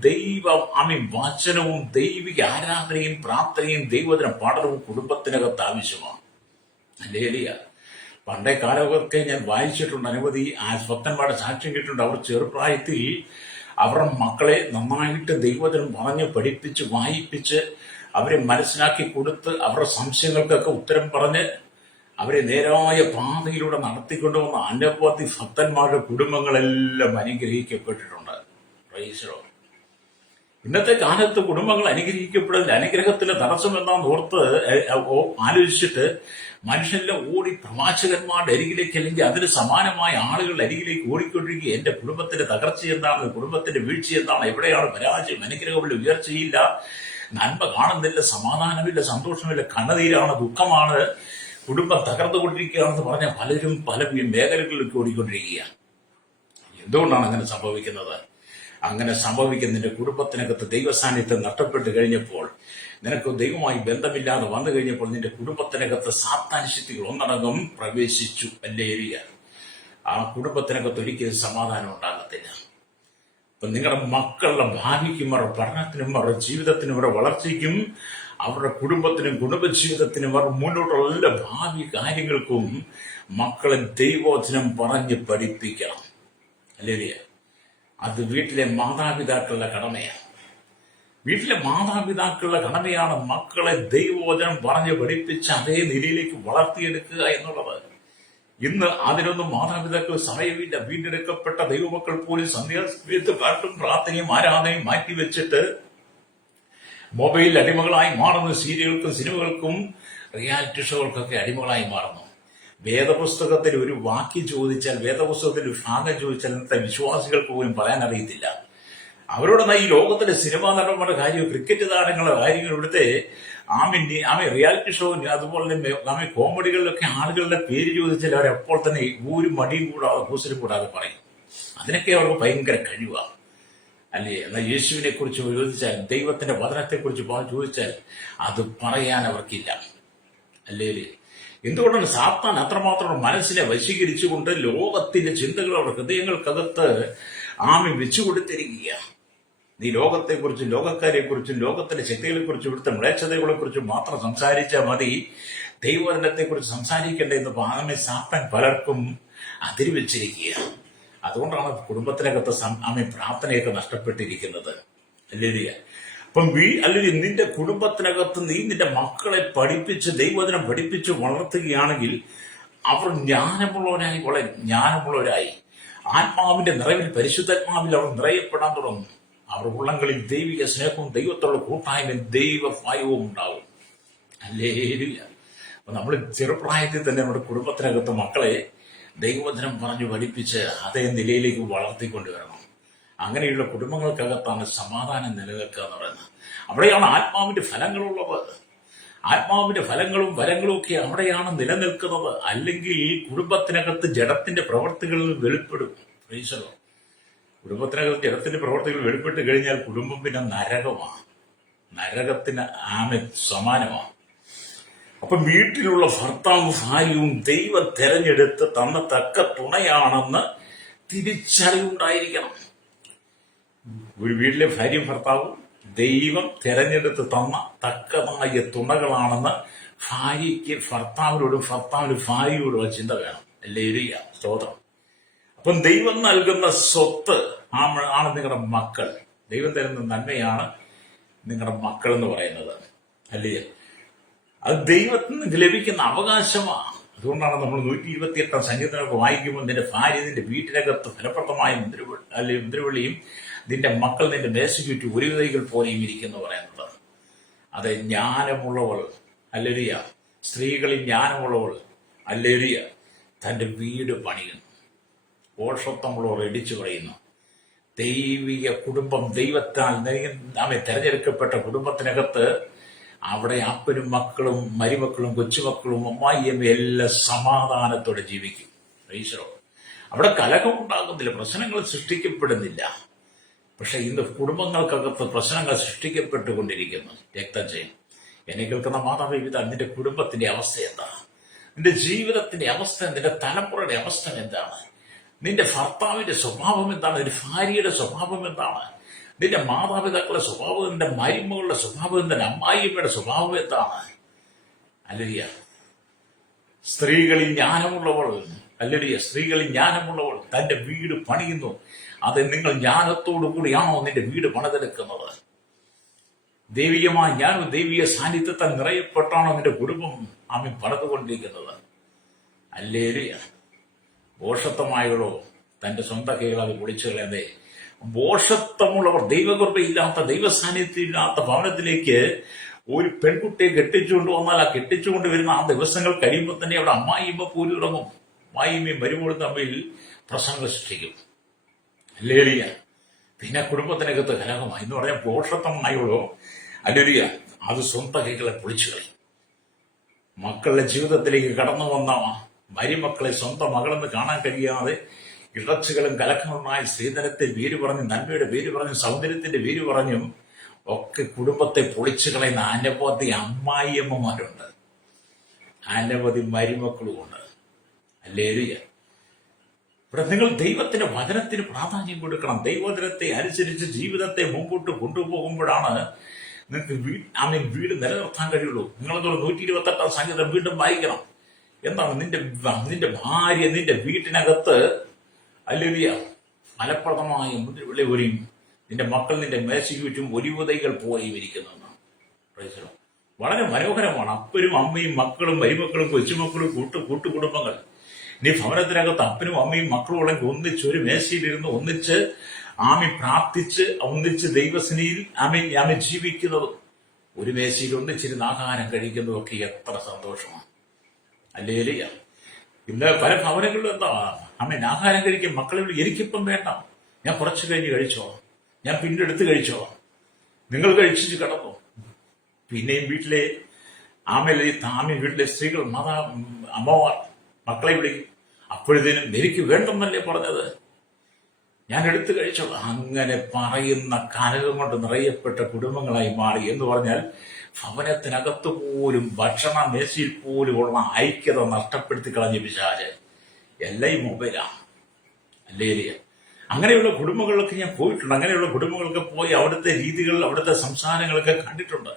വചനവും ദൈവിക ആരാധനയും പ്രാർത്ഥനയും ദൈവദിന പഠനവും കുടുംബത്തിനകത്ത് ആവശ്യമാണ്. ഹല്ലേലൂയ. പണ്ടേ കാലമൊക്കെ ഞാൻ വായിച്ചിട്ടുണ്ട്. അനവധി ഭക്തന്മാരുടെ സാക്ഷ്യം കേട്ടിട്ടുണ്ട്. അവർ ചെറുപ്രായത്തിൽ അവരുടെ മക്കളെ നന്നായിട്ട് ദൈവദിനം പറഞ്ഞ് പഠിപ്പിച്ച് വായിപ്പിച്ച് അവരെ മനസ്സിലാക്കി കൊടുത്ത് അവരുടെ സംശയങ്ങൾക്കൊക്കെ ഉത്തരം പറഞ്ഞ് അവരെ നേരായ പാതയിലൂടെ നടത്തിക്കൊണ്ടുവന്ന അനവധി ഭക്തന്മാരുടെ കുടുംബങ്ങളെല്ലാം അനുഗ്രഹിക്കപ്പെട്ടിട്ടുണ്ട്. Praise the Lord. ഇന്നത്തെ കാലത്ത് കുടുംബങ്ങൾ അനുഗ്രഹിക്കപ്പെടുന്ന അനുഗ്രഹത്തിന്റെ തടസ്സം എന്താണെന്ന് ഓർത്ത് ആലോചിച്ചിട്ട് മനുഷ്യനെല്ലാം ഓടി പ്രവാചകന്മാരുടെ അരികിലേക്ക് അല്ലെങ്കിൽ അതിന് സമാനമായ ആളുകളുടെ അരികിലേക്ക് ഓടിക്കൊണ്ടിരിക്കുക. എന്റെ കുടുംബത്തിന്റെ തകർച്ച എന്താണ്, കുടുംബത്തിന്റെ വീഴ്ച എന്താണ്, എവിടെയാണ് പരാജയം, അനുഗ്രഹമില്ല, ഉയർച്ചയില്ല, നന്മ കാണുന്നില്ല, സമാധാനമില്ല, സന്തോഷമില്ല, കണ്ണുനീരാണ്, ദുഃഖമാണ്, കുടുംബം തകർന്നുകൊണ്ടിരിക്കുകയാണെന്ന് പറഞ്ഞ പലരും പല മേഖലകളിലേക്ക് ഓടിക്കൊണ്ടിരിക്കുകയാണ്. എന്തുകൊണ്ടാണ് അങ്ങനെ സംഭവിക്കുന്നത്? അങ്ങനെ സംഭവിക്കുന്നതിന്റെ കുടുംബത്തിനകത്ത് ദൈവസാന്നിധ്യം നഷ്ടപ്പെട്ട് കഴിഞ്ഞപ്പോൾ, നിനക്ക് ദൈവമായി ബന്ധമില്ലാതെ വന്നു കഴിഞ്ഞപ്പോൾ നിന്റെ കുടുംബത്തിനകത്ത് സാത്താൻ ശക്തികൾ ഒന്നടങ്കം പ്രവേശിച്ചു. ഹല്ലേലൂയ. ആ കുടുംബത്തിനകത്ത് ഒരിക്കലും സമാധാനം ഉണ്ടാകത്തില്ല. അപ്പൊ നിങ്ങളുടെ മക്കളുടെ ഭാവിക്കും അവരുടെ പഠനത്തിനും അവരുടെ ജീവിതത്തിനും അവരുടെ വളർച്ചയ്ക്കും അവരുടെ കുടുംബത്തിനും കുടുംബജീവിതത്തിനും അവർ മുന്നോട്ടുള്ള എല്ലാ ഭാവി കാര്യങ്ങൾക്കും മക്കളെ ദൈവവചനം പറഞ്ഞ് പഠിപ്പിക്കണം. ഹല്ലേലൂയ. അത് വീട്ടിലെ മാതാപിതാക്കളുടെ കടമയാണ്. വീട്ടിലെ മാതാപിതാക്കളുടെ കടമയാണ് മക്കളെ ദൈവവചനം പറഞ്ഞ് പഠിപ്പിച്ച് അതേ നിലയിലേക്ക് വളർത്തിയെടുക്കുക എന്നുള്ളത്. ഇന്ന് അതിനൊന്നും മാതാപിതാക്കൾ സമയമില്ല. വീണ്ടെടുക്കപ്പെട്ട ദൈവമക്കൾ പോലും സന്ധ്യാസമയത്ത് പാട്ടും പ്രാർത്ഥനയും ആരാധനയും മാറ്റിവെച്ചിട്ട് മൊബൈൽ അടിമകളായി മാറുന്നു. സീരിയലുകൾക്കും സിനിമകൾക്കും റിയാലിറ്റി ഷോകൾക്കൊക്കെ അടിമകളായി മാറുന്നു. വേദപുസ്തകത്തിൽ ഒരു വാക്യം ചോദിച്ചാൽ, വേദപുസ്തകത്തിൽ ഒരു ഭാഗം ചോദിച്ചാൽ ഇന്നത്തെ വിശ്വാസികൾക്ക് പോലും പറയാൻ അറിയത്തില്ല. അവരോടൊന്ന് ഈ ലോകത്തിലെ സിനിമാ നടന്മാരുടെ കാര്യവും ക്രിക്കറ്റ് താരങ്ങളുടെ കാര്യങ്ങൾ ഇവിടുത്തെ റിയാലിറ്റി ഷോ അതുപോലെ തന്നെ കോമഡികളിലൊക്കെ ആളുകളുടെ പേര് ചോദിച്ചാൽ അവരെപ്പോൾ തന്നെ ഒരു മടിയും കൂടാതെ കൂസലും കൂടാതെ പറയും. അതിനൊക്കെ അവർക്ക് ഭയങ്കര കഴിവാണ്. അല്ലേ? എന്നാൽ യേശുവിനെ കുറിച്ച് ചോദിച്ചാൽ, ദൈവത്തിന്റെ വചനത്തെക്കുറിച്ച് ചോദിച്ചാൽ അത് പറയാൻ അവർക്കില്ല. അല്ലേ? എന്തുകൊണ്ടാണ്? സാത്താൻ അത്രമാത്രം മനസ്സിനെ വശീകരിച്ചുകൊണ്ട് ലോകത്തിന്റെ ചിന്തകൾ അവരുടെ ഹൃദയങ്ങൾക്കകത്ത് വെച്ചുകൊടുത്തിരിക്കുക. നീ ലോകത്തെക്കുറിച്ചും ലോകക്കാരെക്കുറിച്ചും ലോകത്തിന്റെ ശക്തികളെക്കുറിച്ചും ഇവിടുത്തെ മ്ലേച്ഛതകളെക്കുറിച്ചും മാത്രം സംസാരിച്ചാൽ മതി. ദൈവവചനത്തെക്കുറിച്ച് സംസാരിക്കേണ്ടതെന്ന് സാത്താൻ പലർക്കും അതിരുവെച്ചിരിക്കുക. അതുകൊണ്ടാണ് കുടുംബത്തിനകത്ത് പ്രാർത്ഥനയൊക്കെ നഷ്ടപ്പെട്ടിരിക്കുന്നത്. അല്ലേ? അപ്പം അല്ലെങ്കിൽ നിന്റെ കുടുംബത്തിനകത്ത് നീ നിന്റെ മക്കളെ പഠിപ്പിച്ച് ദൈവവചനം പഠിപ്പിച്ച് വളർത്തുകയാണെങ്കിൽ അവർ ജ്ഞാനമുള്ളവരായി, വളരെ ജ്ഞാനമുള്ളവരായി ആത്മാവിന്റെ നിറവിൽ, പരിശുദ്ധാത്മാവിൽ അവർ നിറയപ്പെടാൻ തുടങ്ങും. അവർ ഉള്ളങ്ങളിൽ ദൈവിക സ്നേഹവും ദൈവത്തോട് കൂട്ടായ്മയും ദൈവഭയവും ഉണ്ടാവും. ഹല്ലേലൂയ. അപ്പൊ നമ്മൾ ചെറുപ്രായത്തിൽ തന്നെ നമ്മുടെ കുടുംബത്തിനകത്ത് മക്കളെ ദൈവവചനം പറഞ്ഞു പഠിപ്പിച്ച് അതേ നിലയിലേക്ക് വളർത്തിക്കൊണ്ടുവരണം. അങ്ങനെയുള്ള കുടുംബങ്ങൾക്കകത്താണ് സമാധാനം നിലനിൽക്കുക എന്ന് പറയുന്നത്. അവിടെയാണ് ആത്മാവിന്റെ ഫലങ്ങളുള്ളത്. ആത്മാവിന്റെ ഫലങ്ങളും വരങ്ങളും ഒക്കെ അവിടെയാണ് നിലനിൽക്കുന്നത്. അല്ലെങ്കിൽ കുടുംബത്തിനകത്ത് ജഡത്തിന്റെ പ്രവർത്തികൾ വെളിപ്പെടും. ഈശ്വരോ, കുടുംബത്തിനകത്ത് ജഡത്തിന്റെ പ്രവർത്തികൾ വെളിപ്പെട്ട് കഴിഞ്ഞാൽ കുടുംബം പിന്നെ നരകമാണ്, നരകത്തിന് സമാനമാണ്. അപ്പൊ വീട്ടിലുള്ള ഭർത്താവും ഭാര്യയും ദൈവം തെരഞ്ഞെടുത്ത് തന്ന തക്ക തുണയാണെന്ന് തിരിച്ചറിവുണ്ടായിരിക്കണം. ഒരു വീട്ടിലെ ഭാര്യയും ഭർത്താവും ദൈവം തെരഞ്ഞെടുത്ത് തന്ന തക്കതായ തുണകളാണെന്ന് ഭാര്യയ്ക്ക് ഭർത്താവിനോടും ഭർത്താവിന് ഭാര്യയോടും ചിന്ത വേണം. ഹല്ലേലൂയ, സ്തോത്രം. അപ്പം ദൈവം നൽകുന്ന സ്വത്ത് ആണ് നിങ്ങളുടെ മക്കൾ. ദൈവം തരുന്ന നന്മയാണ് നിങ്ങളുടെ മക്കൾ എന്ന് പറയുന്നത്. അല്ലേ? അത് ദൈവത്തിൽ നിന്ന് ലഭിക്കുന്ന അവകാശമാണ്. അതുകൊണ്ടാണ് നമ്മൾ 128 സങ്കീർത്തനമൊക്കെ വായിക്കുമ്പോൾ നിന്റെ ഭാര്യ നിന്റെ വീട്ടിനകത്ത് ഫലപ്രദമായ മുന്തിരിവള്ളിയും നിന്റെ മക്കൾ നിന്റെ മേശയ്ക്ക് ഒരു കൈകൾ പോലെയും ഇരിക്കുന്നു പറയുന്നത്. അത് ജ്ഞാനമുള്ളവൾ, ഹല്ലേലൂയ, സ്ത്രീകളിൽ ജ്ഞാനമുള്ളവൾ, ഹല്ലേലൂയ, തന്റെ വീട് പണിയുന്നു. പോഷത്വമുള്ളവർ ഇടിച്ചു കളയുന്നു. ദൈവിക കുടുംബം, ദൈവത്താൽ തെരഞ്ഞെടുക്കപ്പെട്ട കുടുംബത്തിനകത്ത് അവിടെ അപ്പനും മക്കളും മരുമക്കളും കൊച്ചുമക്കളും അമ്മായിയും എല്ലാം സമാധാനത്തോടെ ജീവിക്കും. ഈശ്വരോ, അവിടെ കലഹമുണ്ടാകുന്നില്ല, പ്രശ്നങ്ങൾ സൃഷ്ടിക്കപ്പെടുന്നില്ല. പക്ഷെ ഇന്ന് കുടുംബങ്ങൾക്കകത്ത് പ്രശ്നങ്ങൾ സൃഷ്ടിക്കപ്പെട്ടുകൊണ്ടിരിക്കുന്നു. രക്തം ചെയ്യും. എന്നെ കേൾക്കുന്ന മാതാപിതാ, നിന്റെ കുടുംബത്തിന്റെ അവസ്ഥ എന്താ? നിന്റെ ജീവിതത്തിന്റെ അവസ്ഥ, നിന്റെ തലമുറയുടെ അവസ്ഥ എന്താണ്? നിന്റെ ഭർത്താവിന്റെ സ്വഭാവം എന്താണ്? നിന്റെ ഭാര്യയുടെ സ്വഭാവം എന്താണ്? നിന്റെ മാതാപിതാക്കളുടെ സ്വഭാവം, നിന്റെ മരുമകളുടെ സ്വഭാവം, നിന്റെ അമ്മായിയമ്മയുടെ സ്വഭാവം എന്താണ്? ഹല്ലേലൂയ. സ്ത്രീകളിൽ ജ്ഞാനമുള്ളവൾ, ഹല്ലേലൂയ, സ്ത്രീകളിൽ ജ്ഞാനമുള്ളവൾ തന്റെ വീട് പണിയുന്നു. അത് നിങ്ങൾ ജ്ഞാനത്തോടു കൂടിയാണോ നിന്റെ വീട് പണിതെടുക്കുന്നത്? ദൈവികമായ ജ്ഞാനവും ദൈവിക സാന്നിധ്യത്താൽ നിറയപ്പെട്ടാണോ നിന്റെ കുടുംബം പണിതുകൊണ്ടിരിക്കുന്നത്? ഹല്ലേലൂയ. ഭോഷത്വമായുള്ളോ തന്റെ സ്വന്തം കൈകൾ അത് പൊളിച്ചു കളയാതെ, ഭോഷത്വമുള്ളവർ, ദൈവകൃപയില്ലാത്ത, ദൈവസാന്നിധ്യമില്ലാത്ത ഭവനത്തിലേക്ക് ഒരു പെൺകുട്ടിയെ കെട്ടിച്ചുകൊണ്ട് വന്നാൽ ആ കെട്ടിച്ചുകൊണ്ട് വരുന്ന ആ ദിവസങ്ങൾ കഴിയുമ്പോൾ തന്നെ അവിടെ അമ്മായിയമ്മ പോലും ഇറങ്ങും. അമ്മായിയമ്മയും മരുമോളും തമ്മിൽ പ്രശ്നങ്ങൾ സൃഷ്ടിക്കും. ഹല്ലേലൂയ. പിന്നെ കുടുംബത്തിനകത്ത് കലഹമായി എന്ന് പറഞ്ഞാൽ ഭോഷത്വമായുള്ളോ, ഹല്ലേലൂയ, അത് സ്വന്തം കൈകളെ പൊളിച്ചു കളയും. മക്കളുടെ ജീവിതത്തിലേക്ക് കടന്നു വന്ന മരുമക്കളെ സ്വന്തം മകളെന്ന് കാണാൻ കഴിയാതെ ഇടച്ചുകളും കലക്കങ്ങളുമായി സ്ത്രീധനത്തെ പേര് പറഞ്ഞ്, നന്മയുടെ പേര് പറഞ്ഞ്, സൗന്ദര്യത്തിന്റെ പേര് പറഞ്ഞും ഒക്കെ കുടുംബത്തെ പൊളിച്ചു കളയുന്ന അനവധി അമ്മായിയമ്മമാരുണ്ട്, അനവധി മരുമക്കളുമുണ്ട്. ഹല്ലേലൂയ. ഇവിടെ നിങ്ങൾ ദൈവത്തിന്റെ വചനത്തിന് പ്രാധാന്യം കൊടുക്കണം. ദൈവവചനത്തെ അനുസരിച്ച് ജീവിതത്തെ മുമ്പോട്ട് കൊണ്ടുപോകുമ്പോഴാണ് നിങ്ങൾക്ക് വീട് നിലനിർത്താൻ കഴിയുള്ളൂ. നിങ്ങളതൊരു 128 സങ്കീർത്തനം വീണ്ടും വായിക്കണം. എന്താണ്? നിന്റെ ഭാര്യ നിന്റെ വീട്ടിനകത്ത്, ഹല്ലേലൂയ, ഫലപ്രദമായ മുന്തിരിവള്ളി പോലെയും നിന്റെ മക്കൾ നിന്റെ മേശയ്ക്ക് ചുറ്റും ഒലിവുതൈകൾ പോലെയും ഇരിക്കുന്നു. വളരെ മനോഹരമാണ്. അപ്പനും അമ്മയും മക്കളും മരുമക്കളും കൊച്ചുമക്കളും കൂട്ടുകുടുംബങ്ങൾ. നീ ഭവനത്തിനകത്ത് അപ്പനും അമ്മയും മക്കളും ഉണ്ടെങ്കിൽ ഒന്നിച്ച് ഒരു മേശയിലിരുന്ന് ഒന്നിച്ച് പ്രാർത്ഥിച്ച് ഒന്നിച്ച് ദൈവസ്നേഹിയിൽ ആമി ജീവിക്കുന്നതും ഒരു മേശയിൽ ഒന്നിച്ചിരുന്ന് ആഹാരം കഴിക്കുന്നതും ഒക്കെ എത്ര സന്തോഷമാണ്. ഹല്ലേലൂയ. ഇന്ന് പല ഭവനങ്ങളിലും എന്താ, ആഹാരം കഴിക്കും. മക്കളെ എനിക്കിപ്പം വേണ്ട, ഞാൻ കുറച്ച് കഴിഞ്ഞ് കഴിച്ചോ, ഞാൻ പിന്നെ എടുത്ത് കഴിച്ചോ, നിങ്ങൾ കഴിച്ചിട്ട് കിടന്നു. പിന്നെയും വീട്ടിലെ വീട്ടിലെ സ്ത്രീകൾ അമ്മമാർ മക്കളെ വിളിക്കും. അപ്പോഴത്തേനും എനിക്ക് വേണ്ടെന്നല്ലേ പറഞ്ഞത്, ഞാൻ എടുത്തു കഴിച്ചോളാം. അങ്ങനെ പറയുന്ന കനകം കൊണ്ട് നിറയപ്പെട്ട കുടുംബങ്ങളായി മാറി. എന്ന് പറഞ്ഞാൽ ഭവനത്തിനകത്ത് പോലും ഭക്ഷണ മേശയിൽ പോലും ഉള്ള ഐക്യത നഷ്ടപ്പെടുത്തി കളഞ്ഞ പിശാച് എല്ലാം ഈ മൊബൈലാണ്. ഹല്ലേലൂയ. അങ്ങനെയുള്ള കുടുംബങ്ങളിലൊക്കെ ഞാൻ പോയിട്ടുണ്ട്. അങ്ങനെയുള്ള കുടുംബങ്ങളൊക്കെ പോയി അവിടുത്തെ രീതികൾ, അവിടുത്തെ സംസാരങ്ങളൊക്കെ കണ്ടിട്ടുണ്ട്.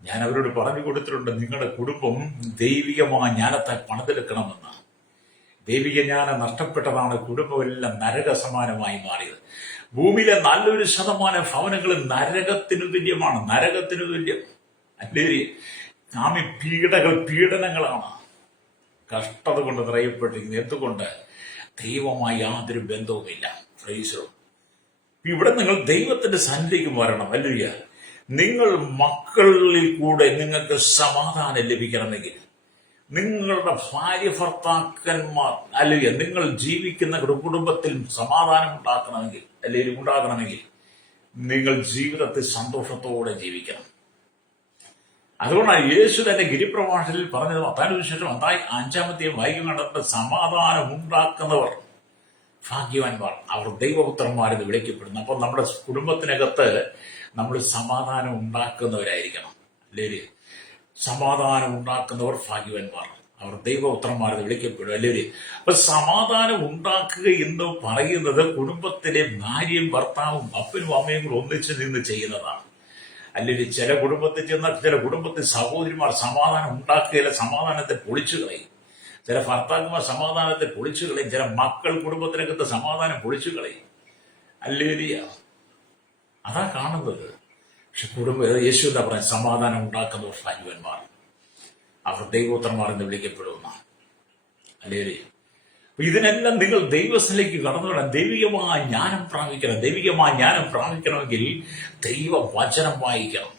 ഞാൻ അവരോട് പറഞ്ഞു കൊടുത്തിട്ടുണ്ട്, നിങ്ങളുടെ കുടുംബം ദൈവികമായ ജ്ഞാനത്താൽ പണിതെടുക്കണമെന്ന്. ദൈവിക ജ്ഞാനം നഷ്ടപ്പെട്ടതാണ് കുടുംബമെല്ലാം നരകസമാനമായി മാറിയത്. ഭൂമിയിലെ നല്ലൊരു ശതമാനം ഭവനങ്ങൾ നരകത്തിനു തുല്യമാണ്. നരകത്തിനു തുല്യം. പീഡനങ്ങളാണ്. കഷ്ടത കൊണ്ട് നിറയപ്പെട്ടിരിക്കുന്നത്. എന്തുകൊണ്ട്? ദൈവമായി യാതൊരു ബന്ധവുമില്ല. Price the Lord. ഇവിടെ നിങ്ങൾ ദൈവത്തിന്റെ സന്നിധിക്ക് വരണം. അല്ലെ, നിങ്ങൾ മക്കളിൽ കൂടെ നിങ്ങൾക്ക് സമാധാനം ലഭിക്കണമെങ്കിൽ, നിങ്ങളുടെ ഭാര്യ ഭർത്താക്കന്മാർ അല്ലെങ്കിൽ നിങ്ങൾ ജീവിക്കുന്ന കുടുംബത്തിൽ സമാധാനം ഉണ്ടാക്കണമെങ്കിൽ നിങ്ങൾ ജീവിതത്തിൽ സന്തോഷത്തോടെ ജീവിക്കണം. അതുകൊണ്ടാണ് യേശു തന്നെ ഗിരിപ്രഭാഷണത്തിൽ പറഞ്ഞത്. മത്തായിയുടെ സുവിശേഷം 5-ാം വാക്യം കണ്ടിട്ട്, സമാധാനം ഉണ്ടാക്കുന്നവർ ഭാഗ്യവാന്മാർ, അവർ ദൈവപുത്രന്മാരെന്ന് വിളിക്കപ്പെടുന്നു. അപ്പം നമ്മുടെ കുടുംബത്തിനകത്ത് നമ്മൾ സമാധാനം ഉണ്ടാക്കുന്നവരായിരിക്കണം. അല്ലേ, സമാധാനം ഉണ്ടാക്കുന്നവർ ഭാഗ്യവാന്മാർ, അവർ ദൈവപുത്രന്മാരെന്ന് വിളിക്കപ്പെടും. അല്ലേ, അപ്പൊ സമാധാനം ഉണ്ടാക്കുക എന്ന് പറയുന്നത് കുടുംബത്തിലെ ഭാര്യയും ഭർത്താവും അപ്പനും അമ്മയും കൂടെ ഒന്നിച്ച് നിന്ന് ചെയ്യുന്നതാണ്. അല്ലെങ്കിൽ ചില കുടുംബത്തിൽ ചെന്നാൽ ചില കുടുംബത്തിൽ സഹോദരിമാർ സമാധാനം ഉണ്ടാക്കുകയില്ല, സമാധാനത്തെ പൊളിച്ചു കളയും. ചില ഭർത്താക്കന്മാർ സമാധാനത്തെ പൊളിച്ചു കളയും. ചില മക്കൾ കുടുംബത്തിനകത്ത് സമാധാനം പൊളിച്ചു കളയും. അല്ലേലിയ, അതാ കാണുന്നത്. പക്ഷെ യേശു എന്താ പറയുക? സമാധാനം ഉണ്ടാക്കുന്നവർ ഭാഗ്യവാന്മാർ, അവർ ദൈവോത്തരന്മാർ എന്ന് വിളിക്കപ്പെടുന്ന. അല്ലേലിയ. ഇതിനെല്ലാം നിങ്ങൾ ദൈവസ്ഥലേക്ക് കടന്നു വേണം. ദൈവികമായ ജ്ഞാനം പ്രാപിക്കണം. ദൈവികമായ ജ്ഞാനം പ്രാപിക്കണമെങ്കിൽ ദൈവവചനം വായിക്കണം.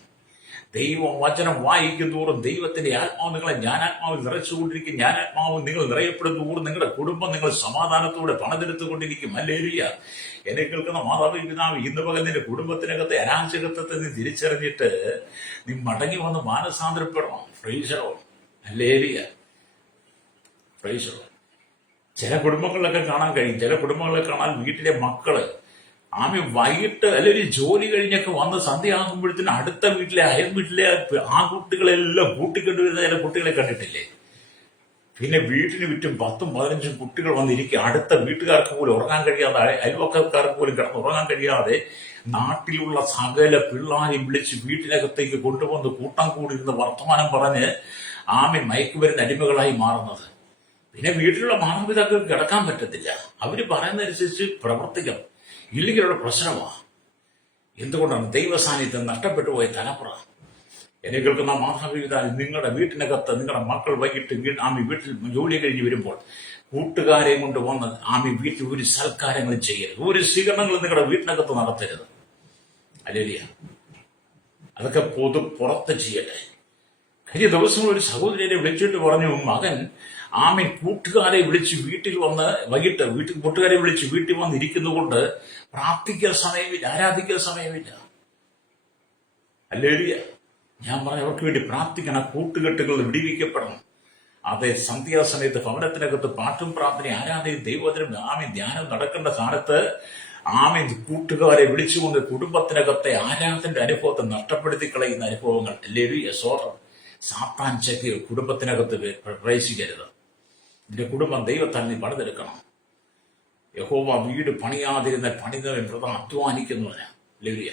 ദൈവവചനം വായിക്കും തോറും ദൈവത്തിന്റെ ആത്മാവ് നിങ്ങളെ ജ്ഞാനാത്മാവിൽ നിറച്ചുകൊണ്ടിരിക്കും. ജ്ഞാനാത്മാവ് നിങ്ങൾ നിറയപ്പെടുന്ന തോറും നിങ്ങളുടെ കുടുംബം നിങ്ങൾ സമാധാനത്തോടെ പണിതെടുത്തുകൊണ്ടിരിക്കും. അല്ലേലൂയ. എന്നെ കേൾക്കുന്ന മാതാപിതാവ്, ഇന്ന് പകൽ നിന്റെ കുടുംബത്തിനകത്തെ അരാജകത്വത്തെ നീ തിരിച്ചറിഞ്ഞിട്ട് നീ മടങ്ങി വന്ന് മാനസാന്തരപ്പെടണം. Praise the Lord. Hallelujah. Praise the Lord. ചില കുടുംബങ്ങളിലൊക്കെ കാണാൻ കഴിയും. ചില കുടുംബങ്ങളെ കാണാൻ വീട്ടിലെ മക്കള് വൈകിട്ട് അല്ലെങ്കിൽ ജോലി കഴിഞ്ഞൊക്കെ വന്ന് സന്ധ്യയാകുമ്പോഴത്തേനും അടുത്ത വീട്ടിലെ അയൽ വീട്ടിലെ ആ കുട്ടികളെല്ലാം കൂട്ടിക്കൊണ്ടുവരുന്ന ചില കുട്ടികളെ കണ്ടിട്ടില്ലേ? പിന്നെ വീട്ടിന് ചുറ്റും 10-15 കുട്ടികൾ വന്നിരിക്കുക. അടുത്ത വീട്ടുകാർക്ക് പോലും ഉറങ്ങാൻ കഴിയാതെ, അയൽവക്കക്കാർക്ക് പോലും കിടന്നുറങ്ങാൻ കഴിയാതെ നാട്ടിലുള്ള സകല പിള്ളാരെയും വിളിച്ച് വീട്ടിനകത്തേക്ക് കൊണ്ടുവന്ന് കൂട്ടം കൂടിയിരുന്ന് വർത്തമാനം പറഞ്ഞ് മയക്കുമരുന്ന് അടിമകളായി മാറുന്നത്. പിന്നെ വീട്ടിലുള്ള മാതാപിതാക്കൾക്ക് കിടക്കാൻ പറ്റത്തില്ല. അവര് പറയുന്നതനുസരിച്ച് പ്രവർത്തിക്കണം, ഇല്ലെങ്കിൽ അവിടെ പ്രശ്നമാണ്. എന്തുകൊണ്ടാണ്? ദൈവസാന്നിധ്യം നഷ്ടപ്പെട്ടു പോയ തലമുറ. എന്നെ കേൾക്കുന്ന മാതാപിതാക്കൾ, നിങ്ങളുടെ വീട്ടിനകത്ത് നിങ്ങളുടെ മക്കൾ വൈകിട്ട് വീട്ടിൽ ജോലി കഴിഞ്ഞ് വരുമ്പോൾ കൂട്ടുകാരെ കൊണ്ട് വന്ന് വീട്ടിൽ ഒരു സൽക്കാരങ്ങളും ചെയ്യരുത്, ഒരു സ്വീകരണങ്ങളും നിങ്ങളുടെ വീട്ടിനകത്ത് നടത്തരുത്. അല്ലേലിയ. അതൊക്കെ പുറത്ത് ചെയ്യട്ടെ. കഴിഞ്ഞ ദിവസം ഒരു സഹോദരിയെ വിളിച്ചിട്ട് പറഞ്ഞു, മകൻ കൂട്ടുകാരെ വിളിച്ച് വീട്ടിൽ വന്ന് വൈകിട്ട് കൂട്ടുകാരെ വിളിച്ച് വീട്ടിൽ വന്ന് ഇരിക്കുന്നതുകൊണ്ട് പ്രാർത്ഥിക്കാൻ സമയമില്ല, ആരാധിക്കാൻ സമയമില്ല. അല്ലേലിയ. ഞാൻ പറഞ്ഞു, അവർക്ക് വേണ്ടി പ്രാർത്ഥിക്കണം. കൂട്ടുകെട്ടുകൾ വിടിവിക്കപ്പെടണം. അതേ സന്ധ്യാസമയത്ത് ഭവനത്തിനകത്ത് പാട്ടും പ്രാർത്ഥന ആരാധനയും ദൈവത്തിനും ധ്യാനം നടക്കേണ്ട സ്ഥാനത്ത് കൂട്ടുകാരെ വിളിച്ചുകൊണ്ട് കുടുംബത്തിനകത്തെ ആരാധനയുടെ അനുഭവത്തെ നഷ്ടപ്പെടുത്തി കളയുന്ന അനുഭവങ്ങൾ. അല്ലേലിയ. സാത്താൻ ശക്തി കുടുംബത്തിനകത്ത് പ്രവേശിക്കരുത്. നിന്റെ കുടുംബം ദൈവത്താൽ നീ പണിതെടുക്കണം. യഹോവ വീട് പണിയാതിരുന്ന പണിതവൻ വ്രതം അധ്വാനിക്കുന്നവന്. ലഭ്യ.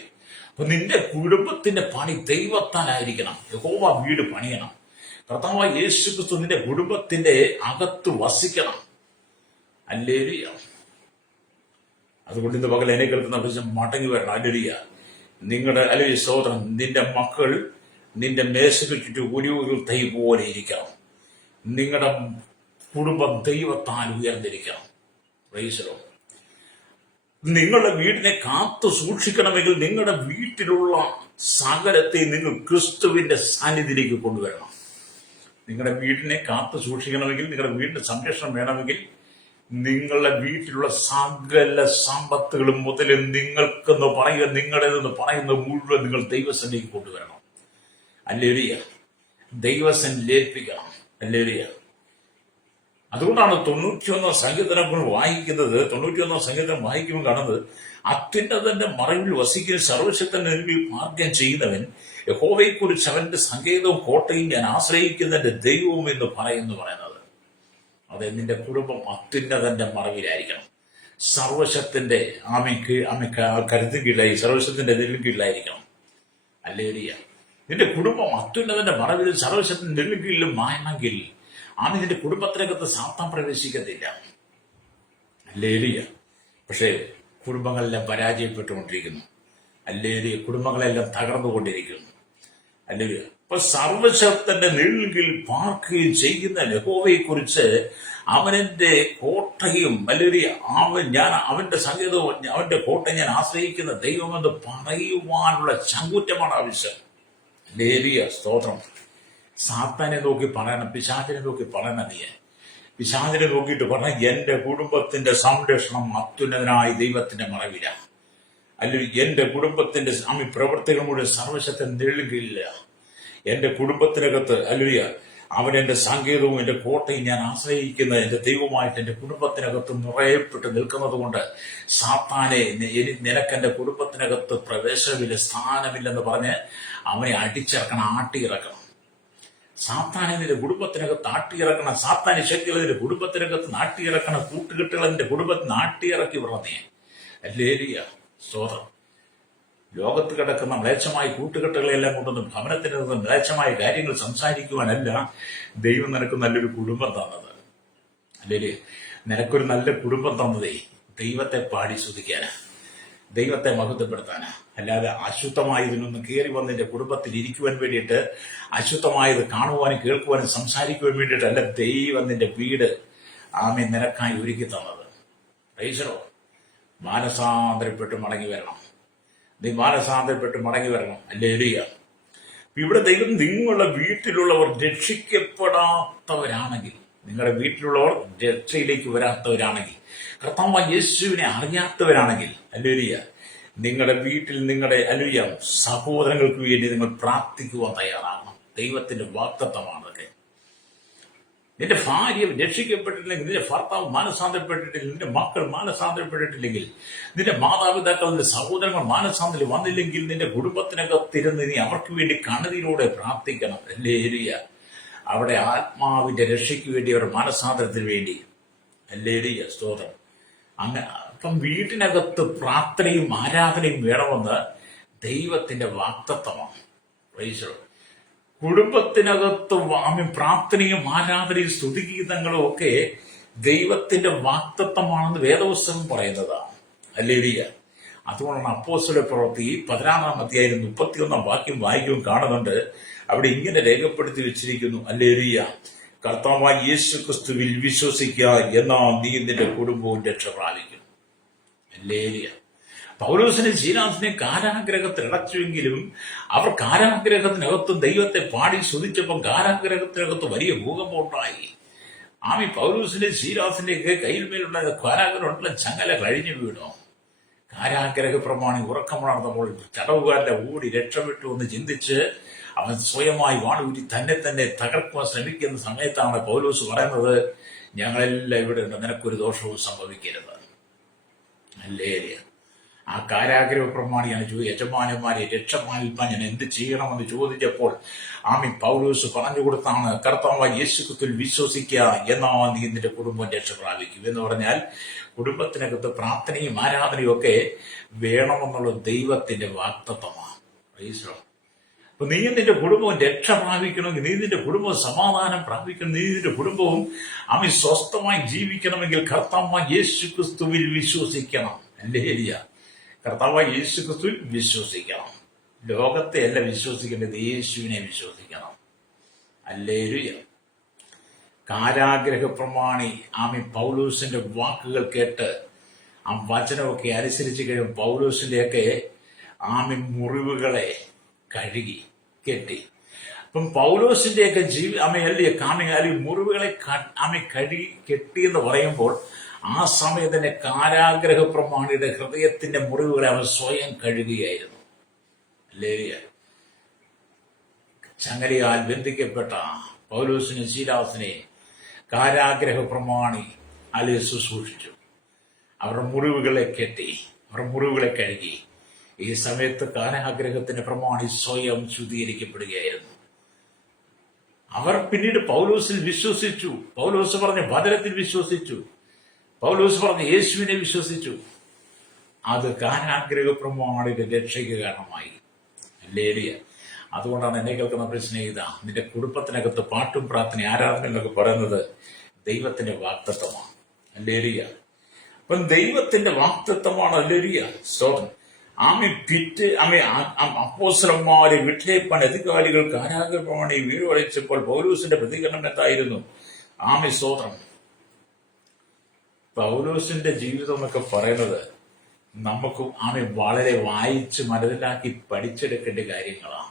അപ്പൊ നിന്റെ കുടുംബത്തിന്റെ പണി ദൈവത്താലായിരിക്കണം. യഹോവ വീട് പണിയണം. കർത്താവായ യേശുക്രിസ്തു നിന്റെ കുടുംബത്തിന്റെ അകത്ത് വസിക്കണം. ഹല്ലേലൂയ. അതുകൊണ്ട് ഇന്ന് പകൽ എന്നെ കേൾക്കുന്ന മടങ്ങി വരണം. ഹല്ലേലൂയ. നിങ്ങളുടെ ഹല്ലേലൂയ സഹോദരൻ, നിന്റെ മക്കൾ നിന്റെ മേശയ്ക്ക് ചുറ്റും ഒരു തൈ പോലെ ഇരിക്കണം. നിങ്ങളുടെ കുടുംബം ദൈവത്താൽ ഉയർന്നിരിക്കണം. Price the Lord. നിങ്ങളുടെ വീടിനെ കാത്തു സൂക്ഷിക്കണമെങ്കിൽ നിങ്ങളുടെ വീട്ടിലുള്ള സകലത്തെ നിങ്ങൾ ക്രിസ്തുവിന്റെ സാന്നിധ്യത്തിലേക്ക് കൊണ്ടുവരണം. നിങ്ങളുടെ വീടിനെ കാത്തു സൂക്ഷിക്കണമെങ്കിൽ, നിങ്ങളുടെ വീടിന്റെ സംരക്ഷണം വേണമെങ്കിൽ നിങ്ങളുടെ വീട്ടിലുള്ള സകല സമ്പത്തുകളും മുതലും നിങ്ങൾക്കെന്ന് പറയുക, നിങ്ങളുടേതെന്ന് പറയുന്നത് മുഴുവൻ നിങ്ങൾ ദൈവസന്നിധിക്ക് കൊണ്ടുവരണം. ഹല്ലേലൂയ. ദൈവസന്നിധിയിൽ ഏൽപ്പിക്കണം. ഹല്ലേലൂയ. അതുകൊണ്ടാണ് 91 സങ്കീർത്തനം വായിക്കുന്നത്. 91 സങ്കീർത്തനം വായിക്കുമ്പോൾ കാണുന്നത്, അത്യുന്നതന്റെ മറവിൽ വസിക്കുന്ന സർവശക്തന്റെ മുൻപിൽ മാർഗം ചെയ്യുന്നവൻ, യഹോവയെക്കുറിച്ച് അവന്റെ സങ്കേതവും കോട്ടയും ഞാൻ ആശ്രയിക്കുന്നതിന്റെ ദൈവവും എന്ന് പറയുന്നത്. അതെ, നിന്റെ കുടുംബം അത്യുന്നതന്റെ മറവിലായിരിക്കണം. സർവശക്തന്റെ കരുത്തിന് കീഴിലായി, സർവശക്തന്റെ എതിരിൽ കീഴിലായിരിക്കണം. ഹല്ലേലൂയ. നിന്റെ കുടുംബം അത്യുന്നതന്റെ മറവിലും സർവശക്തന്റെ എതിരിൽ കീഴിലും ആണെങ്കിൽ നിന്റെ കുടുംബത്തിനകത്ത് സാത്താൻ പ്രവേശിക്കത്തില്ല. ഹല്ലേലൂയ. പക്ഷേ കുടുംബങ്ങളെല്ലാം പരാജയപ്പെട്ടുകൊണ്ടിരിക്കുന്നു. ഹല്ലേലൂയ. കുടുംബങ്ങളെല്ലാം തകർന്നുകൊണ്ടിരിക്കുന്നു. ഹല്ലേലൂയ. അപ്പൊ സർവശക്തന്റെ നിഴലിൽ പാർക്കുകയും ചെയ്യുന്ന യഹോവയെ കുറിച്ച് അവനെന്റെ കോട്ടയും അല്ലെങ്കിൽ അവന്റെ സംഗീതവും അവന്റെ കോട്ട ഞാൻ ആശ്രയിക്കുന്ന ദൈവമെന്ന് പറയുവാനുള്ള ചങ്കൂറ്റമാണ് ആവശ്യം. ലേലിയ സ്തോത്രം. സാത്താനെ നോക്കി പറയണം, പിശാചിനെ നോക്കി പറയണം. പിശാചിനെ നോക്കിയിട്ട് പറഞ്ഞ എന്റെ കുടുംബത്തിന്റെ സംരക്ഷണം അത്യുന്നതനായ ദൈവത്തിന്റെ മറവില, അല്ലെങ്കിൽ എന്റെ കുടുംബത്തിന്റെ പ്രവർത്തികൾ മുഴുവൻ സർവശക്തൻ നെള്ളുകയില്ല. എന്റെ കുടുംബത്തിനകത്ത് അല്ലെങ്കിൽ അവൻ എന്റെ സങ്കേതവും എന്റെ കോട്ടയും ഞാൻ ആശ്രയിക്കുന്ന എന്റെ ദൈവമായിട്ട് എന്റെ കുടുംബത്തിനകത്ത് നിറയപ്പെട്ട് നിൽക്കുന്നത് കൊണ്ട് സാത്താനെ നിനക്കെന്റെ കുടുംബത്തിനകത്ത് പ്രവേശനമില്ല, സ്ഥാനമില്ലെന്ന് പറഞ്ഞ് അവനെ അടിച്ചിറക്കണം, ആട്ടിയിറക്കണം. സാത്താനെ നിന്റെ കുടുംബത്തിനകത്ത് ആട്ടിയിറക്കണം. സാത്താന് ശക്തികൾ നിന്റെ കുടുംബത്തിനകത്ത് നാട്ടിയിറക്കണം. കൂട്ടുകെട്ടുകൾ നിന്റെ കുടുംബത്തിൽ നാട്ടിയിറക്കി വിടണേ. ലേലിയ സ്തോത്രം. ലോകത്ത് കിടക്കുന്ന മ്ലേച്ഛമായ കൂട്ടുകെട്ടുകളെല്ലാം കൊണ്ടൊന്നും ഭവനത്തിനകത്ത് മ്ലേച്ഛമായ കാര്യങ്ങൾ സംസാരിക്കുവാനല്ല ദൈവം നിനക്ക് നല്ലൊരു കുടുംബം തന്നത്. അല്ലേ, നിനക്കൊരു നല്ല കുടുംബം തന്നതേ ദൈവത്തെ പാടി സ്തുതിക്കാനാ, ദൈവത്തെ മഹത്വപ്പെടുത്താനാ. അല്ലാതെ അശുദ്ധമായതിനൊന്നും കയറി വന്ന് നിന്റെ കുടുംബത്തിൽ ഇരിക്കുവാൻ വേണ്ടിയിട്ട്, അശുദ്ധമായത് കാണുവാനും കേൾക്കുവാനും സംസാരിക്കുവാൻ വേണ്ടിയിട്ടല്ല ദൈവം നിന്റെ വീട് നിനക്കായി ഒരുക്കി തന്നത്. റൈസറോ, മാനസാന്തരപ്പെട്ട് മടങ്ങി വരണം. നീ മാനസാന്തരപ്പെട്ട് മടങ്ങി വരണം. ഹല്ലേലൂയ. ഇവിടെ ദൈവം നിങ്ങളുടെ വീട്ടിലുള്ളവർ രക്ഷിക്കപ്പെടാത്തവരാണെങ്കിൽ, നിങ്ങളുടെ വീട്ടിലുള്ളവർ രക്ഷയിലേക്ക് വരാത്തവരാണെങ്കിൽ, കർത്താവായ യേശുവിനെ അറിയാത്തവരാണെങ്കിൽ, ഹല്ലേലൂയ, നിങ്ങളുടെ വീട്ടിൽ നിങ്ങളുടെ ഹല്ലേലൂയ സഹോദരങ്ങൾക്ക് വേണ്ടി നിങ്ങൾ പ്രാർത്ഥിക്കുവാൻ തയ്യാറാകണം. ദൈവത്തിന്റെ വാഗ്ദത്തമാണ്. നിന്റെ ഭാര്യ രക്ഷിക്കപ്പെട്ടിട്ടില്ലെങ്കിൽ, നിന്റെ ഭർത്താവ് മാനസാന്തരപ്പെട്ടിട്ടില്ലെങ്കിൽ, നിന്റെ മക്കൾ മാനസാന്തരപ്പെട്ടിട്ടില്ലെങ്കിൽ, നിന്റെ മാതാപിതാക്കൾ, നിന്റെ സഹോദരങ്ങൾ മാനസാന്തരം വന്നില്ലെങ്കിൽ, നിന്റെ കുടുംബത്തിനകത്തിരുന്ന് നീ അവർക്ക് വേണ്ടി കണ്ണുനീരോടെ പ്രാർത്ഥിക്കണം. ഹല്ലേലൂയ. അവിടെ ആത്മാവിന്റെ രക്ഷയ്ക്ക് വേണ്ടി, അവരുടെ മാനസാന്തരത്തിന് വേണ്ടി. ഹല്ലേലൂയ സ്തോത്രം. അപ്പം വീട്ടിനകത്ത് പ്രാർത്ഥനയും ആരാധനയും വേണമെന്ന് ദൈവത്തിന്റെ വാഗ്ദത്തമാണ്. കുടുംബത്തിനകത്ത് പ്രാർത്ഥനയും ആരാധനയും സ്തുതിഗീതങ്ങളും ഒക്കെ ദൈവത്തിന്റെ വാഗ്ദത്തമാണെന്ന് വേദപുസ്തകം പറയുന്നതാണ്. ഹല്ലേലൂയ. അതുകൊണ്ടാണ് അപ്പോസ്തല പ്രവൃത്തി 16-ാം അധ്യായം 31-ാം വാക്യം വായിക്കുകയും കാണുന്നുണ്ട്. അവിടെ ഇങ്ങനെ രേഖപ്പെടുത്തി വെച്ചിരിക്കുന്നു. ഹല്ലേലൂയ. കർത്താവായ യേശു ക്രിസ്തുവിൽ വിശ്വസിക്കുക, എന്നാൽ നീ നിന്റെ കുടുംബവും രക്ഷ പ്രാപിക്കും. ഹല്ലേലൂയ. പൗലോസിനെ ശീലാസിനെ കാരാഗ്രഹത്തിൽ അടച്ചുവെങ്കിലും അവർ കാരാഗ്രഹത്തിനകത്ത് ദൈവത്തെ പാടി സ്തുതിച്ചപ്പോൾ കാരാഗ്രഹത്തിനകത്ത് വലിയ ഭൂകമ്പം ഉണ്ടായി. പൗലോസിന്റെ ശീലാസിന്റെ കയ്യിൽമേലുള്ള കാരാഗ്രഹമുള്ള ചങ്ങല കഴിഞ്ഞു വീണു. കാരാഗ്രഹ പ്രമാണി ഉറക്കമുണർന്നപ്പോൾ തടവുകാരന്റെ ഓടി രക്ഷപ്പെട്ടു എന്ന് ചിന്തിച്ച് അവൻ സ്വയമായി വാണൂരി തന്നെ തകർക്കുവാൻ ശ്രമിക്കുന്ന സമയത്താണ് പൗലോസ് പറയുന്നത്, ഞങ്ങളെല്ലാം ഇവിടെ ഉണ്ട്, നിനക്കൊരു ദോഷവും സംഭവിക്കരുത്. ഹല്ലേലൂയ. ആ കാരാഗ്രഹ പ്രമാണിയാണ് യജമാനന്മാരെ രക്ഷമാൽപ്പാൻ ഞാൻ എന്ത് ചെയ്യണമെന്ന് ചോദിച്ചപ്പോൾ പൗലോസ് പറഞ്ഞു കൊടുത്താണ്, കർത്താവായ യേശു ക്രിസ്തുവിൽ വിശ്വസിക്കുക, എന്നാൽ നീ നിന്റെ കുടുംബം രക്ഷ പ്രാപിക്കും. എന്ന് പറഞ്ഞാൽ കുടുംബത്തിനകത്ത് പ്രാർത്ഥനയും ആരാധനയും ഒക്കെ വേണമെന്നുള്ള ദൈവത്തിന്റെ വാഗ്ദത്തമാണ്. അപ്പൊ നീ നിന്റെ കുടുംബവും രക്ഷ പ്രാപിക്കണമെങ്കിൽ, നീ നിന്റെ കുടുംബവും സമാധാനം പ്രാപിക്കണം, നീ നിന്റെ കുടുംബവും സ്വസ്ഥമായി ജീവിക്കണമെങ്കിൽ കർത്താവായ യേശു ക്രിസ്തുവിൽ വിശ്വസിക്കണം. ഹല്ലേലൂയ. കർത്താവായ യേശു ക്രിസ്തുവിൽ വിശ്വസിക്കണം. ലോകത്തെ അല്ല വിശ്വസിക്കേണ്ടത്, യേശുവിനെ വിശ്വസിക്കണം. ഹല്ലേലൂയ. കാരാഗ്രഹ പ്രമാണി പൗലോസിന്റെ വാക്കുകൾ കേട്ട് ആ വചനമൊക്കെ അനുസരിച്ച് കഴിയും പൗലോസിന്റെയൊക്കെ മുറിവുകളെ കഴുകി കെട്ടി. അപ്പം പൗലോസിന്റെയൊക്കെ മുറിവുകളെ കഴുകി കെട്ടി എന്ന് പറയുമ്പോൾ ആ സമയം തന്നെ കാരാഗ്രഹ പ്രമാണിയുടെ ഹൃദയത്തിന്റെ മുറിവുകളെ അവൻ സ്വയം കഴുകുകയായിരുന്നു. ഹല്ലേലൂയ. ചങ്ങലയാൽ ബന്ധിക്കപ്പെട്ട പൗലോസിനെ ശീലാസിനെ കാരാഗ്രഹ പ്രമാണി ശുശ്രൂഷിച്ചു. അവരുടെ മുറിവുകളെ കെട്ടി, അവരുടെ മുറിവുകളെ കഴുകി. ഈ സമയത്ത് കാരാഗ്രഹത്തിന്റെ പ്രമാണി സ്വയം ശുദ്ധീകരിക്കപ്പെടുകയായിരുന്നു. അവർ പിന്നീട് പൗലോസിൽ വിശ്വസിച്ചു. പൗലോസ് പറഞ്ഞ വചനത്തിൽ വിശ്വസിച്ചു. പൗലോസ് പറഞ്ഞ യേശുവിനെ വിശ്വസിച്ചു. അത് കാരാഗ്രഹ പ്രമാണിയുടെ രക്ഷയ്ക്ക് കാരണമായി. ഹല്ലേലൂയ. അതുകൊണ്ടാണ് എന്നെ കേൾക്കുന്ന പ്രശ്നേഹിത, നിന്റെ കുടുംബത്തിനകത്ത് പാട്ടും പ്രാർത്ഥന ആരാധന എന്നൊക്കെ പറയുന്നത് ദൈവത്തിന്റെ വാഗ്ദത്തമാണ്. ഹല്ലേലൂയ. അപ്പം ദൈവത്തിന്റെ വാഗ്ദത്തമാണ്. ഹല്ലേലൂയ. സ്തോത്രം. അപ്പോസ്തലന്മാരെ വീട്ടിലേപ്പാൻ അധികാരികൾ കാരാഗ്രഹ പ്രമാണി വീട് വരച്ചപ്പോൾ പൗലോസിന്റെ പ്രതികരണം എന്തായിരുന്നു? സ്തോത്രം. പൗലോസിന്റെ ജീവിതം എന്നൊക്കെ പറയുന്നത് നമുക്ക് വളരെ വായിച്ച് മനസ്സിലാക്കി പഠിച്ചെടുക്കേണ്ട കാര്യങ്ങളാണ്.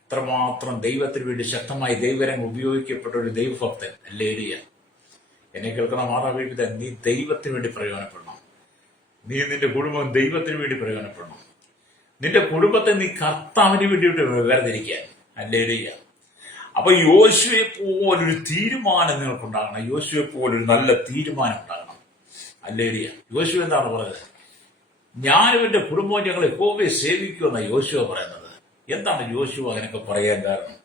ഇത്രമാത്രം ദൈവത്തിന് വേണ്ടി ശക്തമായി ദൈവരംഗം ഉപയോഗിക്കപ്പെട്ട ഒരു ദൈവഭക്തൻ അല്ലേലിയ. എന്നെ കേൾക്കുന്ന മാതാപിതാ, നീ ദൈവത്തിന് വേണ്ടി പ്രയോജനപ്പെടണം. നീ നിന്റെ കുടുംബം ദൈവത്തിന് വേണ്ടി പ്രയോജനപ്പെടണം. നിന്റെ കുടുംബത്തെ നീ കർത്താവിന് വേണ്ടിയിട്ട് വേർതിരിക്കാൻ അല്ലേലിയ. അപ്പൊ യോശുവെ പോലൊരു തീരുമാനം നിങ്ങൾക്കുണ്ടാകണം. യോശുവെ പോലൊരു നല്ല തീരുമാനം ഉണ്ടാകണം അല്ലേലിയ. യോശുവ എന്താണ് പറയുന്നത്? ഞാനും എന്റെ കുടുംബവും ഞങ്ങൾ യഹോവയെ സേവിക്കുമെന്നാണ് യോശുവ പറയുന്നത്. എന്താണ് യോശുവ അങ്ങനെയൊക്കെ പറയാൻ കാരണം?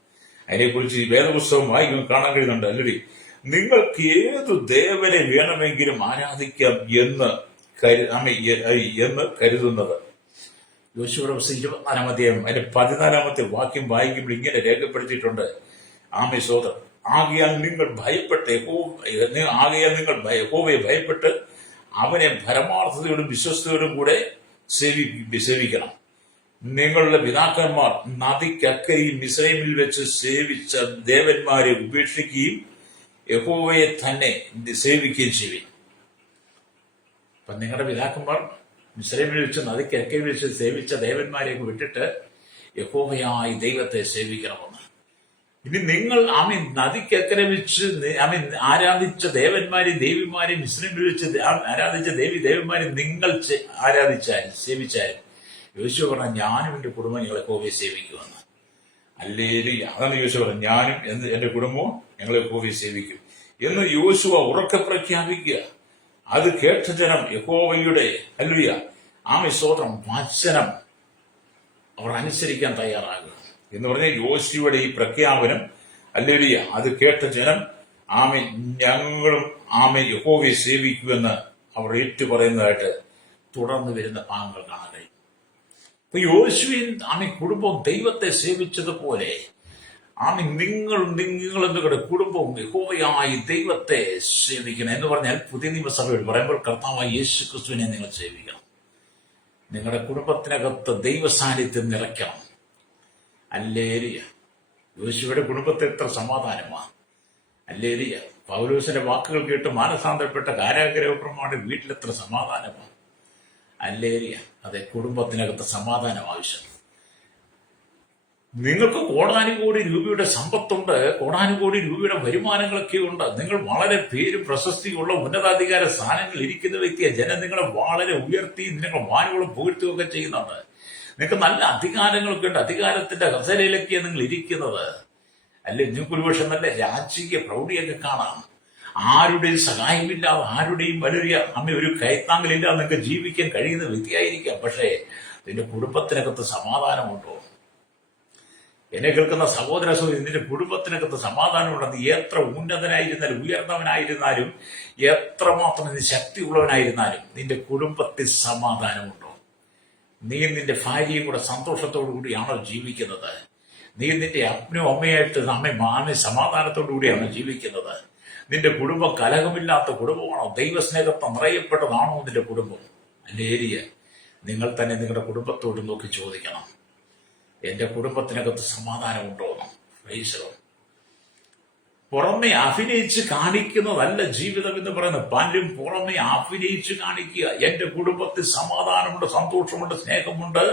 അതിനെക്കുറിച്ച് ഈ വേദപുസ്തകം വായിക്കുമ്പോൾ കാണാൻ കഴിയുന്നുണ്ട് അല്ലേ? നിങ്ങൾക്ക് ഏതു ദേവനെ വേണമെങ്കിലും ആരാധിക്കാം എന്ന് കരുതുന്നത്. യോശുവയുടെ പുസ്തകം 24-ാം അധ്യായം അതിന്റെ 14-ാമത്തെ വാക്യം വായിക്കുമ്പോൾ ഇങ്ങനെ രേഖപ്പെടുത്തിയിട്ടുണ്ട്. സോദരൻ, ആകയാൽ നിങ്ങൾ യഹോവയെ ഭയപ്പെട്ട് അവനെ പരമാർത്ഥതയോടും വിശ്വസ്തയോടും കൂടെ സേവിക്കണം. നിങ്ങളുടെ പിതാക്കന്മാർ നദിക്കക്കരയിൽ മിസ്രയീമിൽ വെച്ച് സേവിച്ച ദേവന്മാരെ ഉപേക്ഷിക്കുകയും യഹോവയെ തന്നെ സേവിക്കുകയും ചെയ്യും. അപ്പൊ നിങ്ങളുടെ പിതാക്കന്മാർ മിസ്രയീമിൽ വെച്ച് നദിക്കക്കരയിൽ വെച്ച് സേവിച്ച ദേവന്മാരെ വിട്ടിട്ട് യഹോവയായി ദൈവത്തെ സേവിക്കണമെന്ന്. ഇനി നിങ്ങൾ നദിക്കക്കരെ വെച്ച് ആരാധിച്ച ദേവന്മാരെയും ദേവിമാരെയും മിസ്രയീമിൽ വെച്ച് ആരാധിച്ച ദേവന്മാരെ നിങ്ങൾ സേവിച്ചാലും യോശുവ പറഞ്ഞ ഞാനും എന്റെ കുടുംബം ഞങ്ങളെ യഹോവയെ സേവിക്കുമെന്ന്. ഹല്ലേലൂയ. അതാണ് യോശുവ പറഞ്ഞത്, ഞാനും എന്റെ കുടുംബവും ഞങ്ങളെ യഹോവയെ സേവിക്കും എന്ന് യോശുവ ഉറക്കെ പ്രഖ്യാപിക്കുക. അത് കേട്ട ജനം യഹോവയുടെ സ്തോത്രം വചനം അവർ അനുസരിക്കാൻ തയ്യാറാകുക എന്ന് പറഞ്ഞാൽ യോശുവയുടെ ഈ പ്രഖ്യാപനം ഹല്ലേലൂയ അത് കേട്ട ജനം ഞങ്ങളും യഹോവയെ സേവിക്കുമെന്ന് അവർ ഏറ്റു പറയുന്നതായിട്ട് തുടർന്ന് വരുന്ന ഭാഗങ്ങൾ കാണാൻ കഴിയും. അപ്പൊ യോശുവയും കുടുംബവും ദൈവത്തെ സേവിച്ചതുപോലെ നിങ്ങളുടെ കുടുംബവും യഹോവയായി ദൈവത്തെ സേവിക്കണം എന്ന് പറഞ്ഞാൽ പുതിയ നിയമസഭയോട് പറയുമ്പോൾ കർത്താവായ യേശു ക്രിസ്തുവിനെ നിങ്ങൾ സേവിക്കണം. നിങ്ങളുടെ കുടുംബത്തിനകത്ത് ദൈവ സാന്നിധ്യം നിറയ്ക്കണം. അല്ലേലിയ. യോശുവയുടെ കുടുംബത്തെ എത്ര സമാധാനമാണ്. അല്ലേലിയ. പൗലോസിന്റെ വാക്കുകൾ കേട്ട് മാനസാന്തരപ്പെട്ട കാരാഗ്രഹപ്രമാണി വീട്ടിലെത്ര സമാധാനമാണ്. അല്ലേലിയ. അതെ, കുടുംബത്തിനകത്ത് സമാധാനം ആവശ്യം. നിങ്ങൾക്ക് കോടാനുകോടി രൂപയുടെ സമ്പത്തുണ്ട്, കോടാനുകോടി രൂപയുടെ വരുമാനങ്ങളൊക്കെ ഉണ്ട്. നിങ്ങൾ വളരെ പേരും പ്രശസ്തിയുള്ള ഉന്നതാധികാര സ്ഥാനങ്ങളിൽ ഇരിക്കുന്ന വ്യക്തിയാണ്. ജനം നിങ്ങളെ വളരെ ഉയർത്തി നിങ്ങൾ വാനുകളും പുകഴ്ത്തുകയൊക്കെ ചെയ്യുന്നുണ്ട്. നിങ്ങൾക്ക് നല്ല അധികാരങ്ങളൊക്കെ ഉണ്ട്. അധികാരത്തിന്റെ കസേരയിലൊക്കെയാണ് നിങ്ങൾ ഇരിക്കുന്നത്. അല്ലെ, നിങ്ങൾക്ക് ഒരുപക്ഷെ നല്ല രാജകീയ പ്രൗഢിയൊക്കെ കാണാം. ആരുടെയും സഹായമില്ലാതെ, ആരുടെയും ഒരു കൈത്താങ്ങലില്ലാതെ നിങ്ങൾക്ക് ജീവിക്കാൻ കഴിയുന്ന വ്യക്തിയായിരിക്കാം. പക്ഷേ നിന്റെ കുടുംബത്തിനകത്ത് സമാധാനമുണ്ടോ? എന്നെ കേൾക്കുന്ന സഹോദര സഹോദരി, നിന്റെ കുടുംബത്തിനകത്ത് സമാധാനമുണ്ടെന്ന് എത്ര ഉന്നതനായിരുന്നാലും ഉയർന്നവനായിരുന്നാലും എത്രമാത്രം നീ ശക്തിയുള്ളവനായിരുന്നാലും നിന്റെ കുടുംബത്തിൽ സമാധാനമുണ്ടോ? നീ നിന്റെ ഭാര്യയും കൂടെ സന്തോഷത്തോടു കൂടിയാണോ ജീവിക്കുന്നത്? നീ നിന്റെ അപ്പനും അമ്മയായിട്ട് സമാധാനത്തോടു കൂടിയാണോ ജീവിക്കുന്നത്? നിന്റെ കുടുംബം കലഹമില്ലാത്ത കുടുംബമാണോ? ദൈവസ്നേഹത്തെ നിറയപ്പെട്ടതാണോ നിന്റെ കുടുംബം? അല്ലേരിയ. നിങ്ങൾ തന്നെ നിങ്ങളുടെ കുടുംബത്തോട് നോക്കി ചോദിക്കണം, എന്റെ കുടുംബത്തിനകത്ത് സമാധാനമുണ്ടോ? പുറമെ അഭിനയിച്ച് കാണിക്കുന്നതല്ല ജീവിതം എന്ന് പറയുന്നത്. പലരും പുറമെ അഭിനയിച്ച് കാണിക്കുക. എന്റെ കുടുംബത്തിൽ സമാധാനമുണ്ട്, സന്തോഷമുണ്ട്, സ്നേഹമുണ്ട്,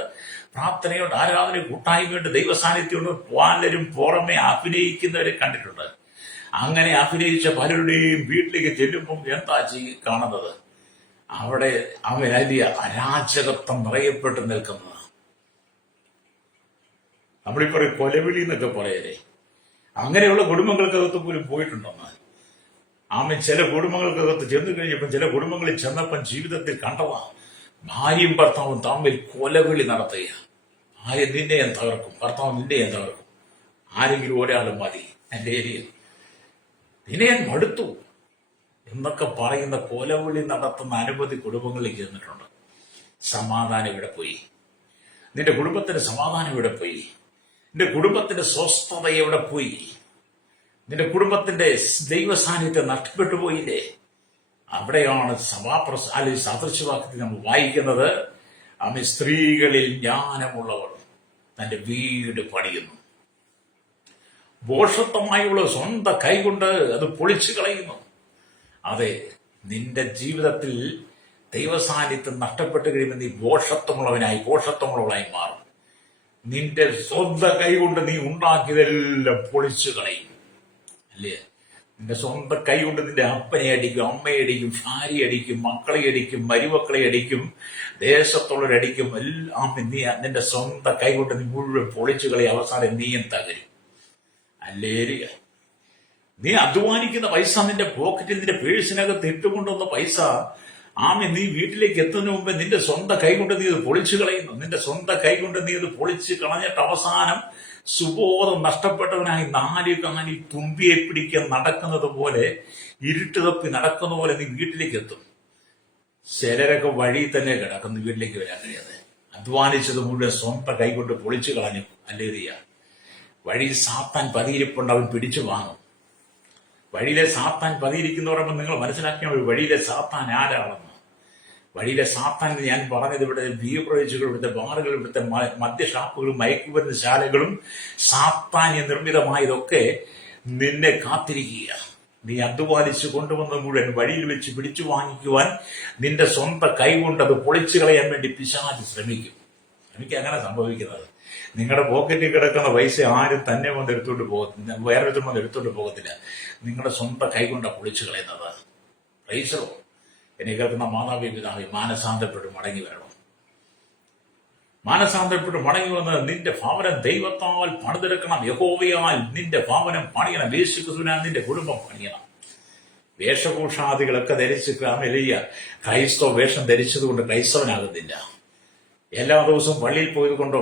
പ്രാർത്ഥനയുണ്ട്, ആരാധന, കൂട്ടായ്മയുണ്ട്, ദൈവസാന്നിധ്യമുണ്ട്. പലരും പുറമെ അഭിനയിക്കുന്നവരെ കണ്ടിട്ടുണ്ട്. അങ്ങനെ അഭിനയിച്ച പലരുടെയും വീട്ടിലേക്ക് ചെല്ലുമ്പം എന്താ കാണുന്നത്? അവിടെ വലിയ അരാജകത്വം നിറയപ്പെട്ട് നിൽക്കുന്നത്. നമ്മളിപ്പറയും കൊലവിളി എന്നൊക്കെ പറയലേ, അങ്ങനെയുള്ള കുടുംബങ്ങൾക്കകത്ത് പോലും പോയിട്ടുണ്ടെന്ന്. ചില കുടുംബങ്ങൾക്കകത്ത് ചെന്നു കഴിഞ്ഞപ്പം, ചില കുടുംബങ്ങളിൽ ചെന്നപ്പം ജീവിതത്തിൽ കണ്ടതാ, ഭാര്യയും ഭർത്താവും തമ്മിൽ കൊലവിളി നടത്തുക. ഭാര്യ നിന്നെ ഞാൻ തകർക്കും, ഭർത്താവ് നിന്നെ ഞാൻ തകർക്കും, ആരെങ്കിലും ഒരാളും മതി, എന്റെ ഏരിയ നിന്നെ ഞാൻ മടുത്തു എന്നൊക്കെ പറയുന്ന കൊലവിളി നടത്തുന്ന അനവധി കുടുംബങ്ങളിൽ ചെന്നിട്ടുണ്ട്. സമാധാനം ഇവിടെ പോയി. നിന്റെ കുടുംബത്തിന്റെ സമാധാനം ഇവിടെ പോയി. നിന്റെ കുടുംബത്തിന്റെ സ്വസ്ഥത എവിടെ പോയി? നിന്റെ കുടുംബത്തിന്റെ ദൈവസാന്നിധ്യം നഷ്ടപ്പെട്ടു പോയില്ലേ? അവിടെയാണ് സാദൃശ്യവാക്യത്തിൽ നമ്മൾ വായിക്കുന്നത്, സ്ത്രീകളിൽ ജ്ഞാനമുള്ളവൾ തന്റെ വീട് പണിയുന്നു, ഭോഷത്വമായുള്ള സ്വന്തം കൈകൊണ്ട് അത് പൊളിച്ചു കളയുന്നു. അതെ, നിന്റെ ജീവിതത്തിൽ ദൈവസാന്നിധ്യം നഷ്ടപ്പെട്ട് കഴിയുമ്പോൾ നീ ഘോഷത്വമുള്ളവളായി മാറും. നിന്റെ സ്വന്തം കൈകൊണ്ട് നീ ഉണ്ടാക്കിയതെല്ലാം പൊളിച്ചു കളയും. അല്ലേ? നിന്റെ സ്വന്തം കൈ കൊണ്ട് നിന്റെ അപ്പനെ അടിക്കും, അമ്മയെ അടിക്കും, ഭാര്യയെ അടിക്കും, മക്കളെ അടിക്കും, മരുമക്കളെ അടിക്കും, ദേശത്തുള്ളവരടിക്കും. എല്ലാം നീ നിന്റെ സ്വന്തം കൈ കൊണ്ട് നീ മുഴുവൻ പൊളിച്ചു കളയും. അവസാനം നീയും തകരും. അല്ലേരിയ, നീ അധ്വാനിക്കുന്ന പൈസ നിന്റെ പോക്കറ്റിൽ നിന്റെ പേഴ്സിനകത്ത് ഇട്ടുകൊണ്ടുവന്ന പൈസ നീ വീട്ടിലേക്ക് എത്തുന്നതിന് മുമ്പേ നിന്റെ സ്വന്തം കൈ കൊണ്ട് നീ ഇത് പൊളിച്ചു കളയുന്നു. നിന്റെ സ്വന്തം കൈ കൊണ്ട് നീ ഇത് പൊളിച്ച് കളഞ്ഞിട്ട് അവസാനം സുബോധം നഷ്ടപ്പെട്ടവനായി നാല് കാലിൽ തുമ്പിയെ പിടിക്കാൻ നടക്കുന്നത് പോലെ, ഇരുട്ട് തപ്പി നടക്കുന്ന പോലെ നീ വീട്ടിലേക്ക് എത്തും. ചിലരൊക്കെ വഴി തന്നെ കിടക്കുന്നു വീട്ടിലേക്ക് വരാൻ കഴിയാതെ. അധ്വാനിച്ചത് മുഴുവൻ സ്വന്തം കൈകൊണ്ട് പൊളിച്ചു കളഞ്ഞു. അല്ലേറിയ, വഴിയിൽ സാത്താൻ പതിയിരിപ്പുണ്ട്, അവൻ പിടിച്ചു വാങ്ങും. വഴിയിലെ സാത്താൻ പതിയിരിക്കുന്നവരപ്പോൾ നിങ്ങൾ മനസ്സിലാക്കിയാൽ വഴിയിലെ സാത്താൻ ആരാണെന്ന്. വഴിയിലെ സാത്താൻ ഞാൻ പറഞ്ഞത് ഇവിടെ ബിയർ പ്രൊജക്റ്റുകൾ, ഇവിടുത്തെ ബാറുകൾ, ഇവിടുത്തെ മദ്യഷാപ്പുകളും മയക്കുമരുന്ന് ശാലകളും സാത്താന്യ നിർമ്മിതമായതൊക്കെ നിന്നെ കാത്തിരിക്കുക. നീ അധ്വാനിച്ച് കൊണ്ടുവന്ന മുഴുവൻ വഴിയിൽ വെച്ച് പിടിച്ചു വാങ്ങിക്കുവാൻ നിന്റെ സ്വന്തം കൈകൊണ്ട് അത് പൊളിച്ചു കളയാൻ വേണ്ടി പിശാച് ശ്രമിക്കും. എനിക്ക് അങ്ങനെ സംഭവിക്കുന്നത്. നിങ്ങളുടെ പോക്കറ്റിൽ കിടക്കുന്ന പൈസ ആരും തന്നെ വന്ന് എടുത്തോണ്ട് പോകത്തില്ല, വേറൊരുത്തും വന്ന് എടുത്തോണ്ട് പോകത്തില്ല. നിങ്ങളുടെ സ്വന്തം കൈകൊണ്ടാണ് പൊളിച്ചു കളയുന്നത്. പൈസോ എന്നെ കേൾക്കുന്ന മാതാവി പിതാവി, മാനസാന്തരപ്പെട്ട് മടങ്ങി വരണം. മാനസാന്തരപ്പെട്ട് മടങ്ങി വന്ന് നിന്റെ ഭവനം ദൈവത്താൽ പണിതെടുക്കണം. യഹോവയാൽ നിന്റെ ഭവനം പണിയണം. യേശുക്രിസ്തുവിനാൽ നിന്റെ കുടുംബം പണിയണം. വേഷഭൂഷാദികളൊക്കെ ധരിച്ച് ക്രൈസ്തവ വേഷം ധരിച്ചതുകൊണ്ട് ക്രൈസ്തവനാകുന്നില്ല. എല്ലാ ദിവസവും പള്ളിയിൽ പോയത് കൊണ്ടോ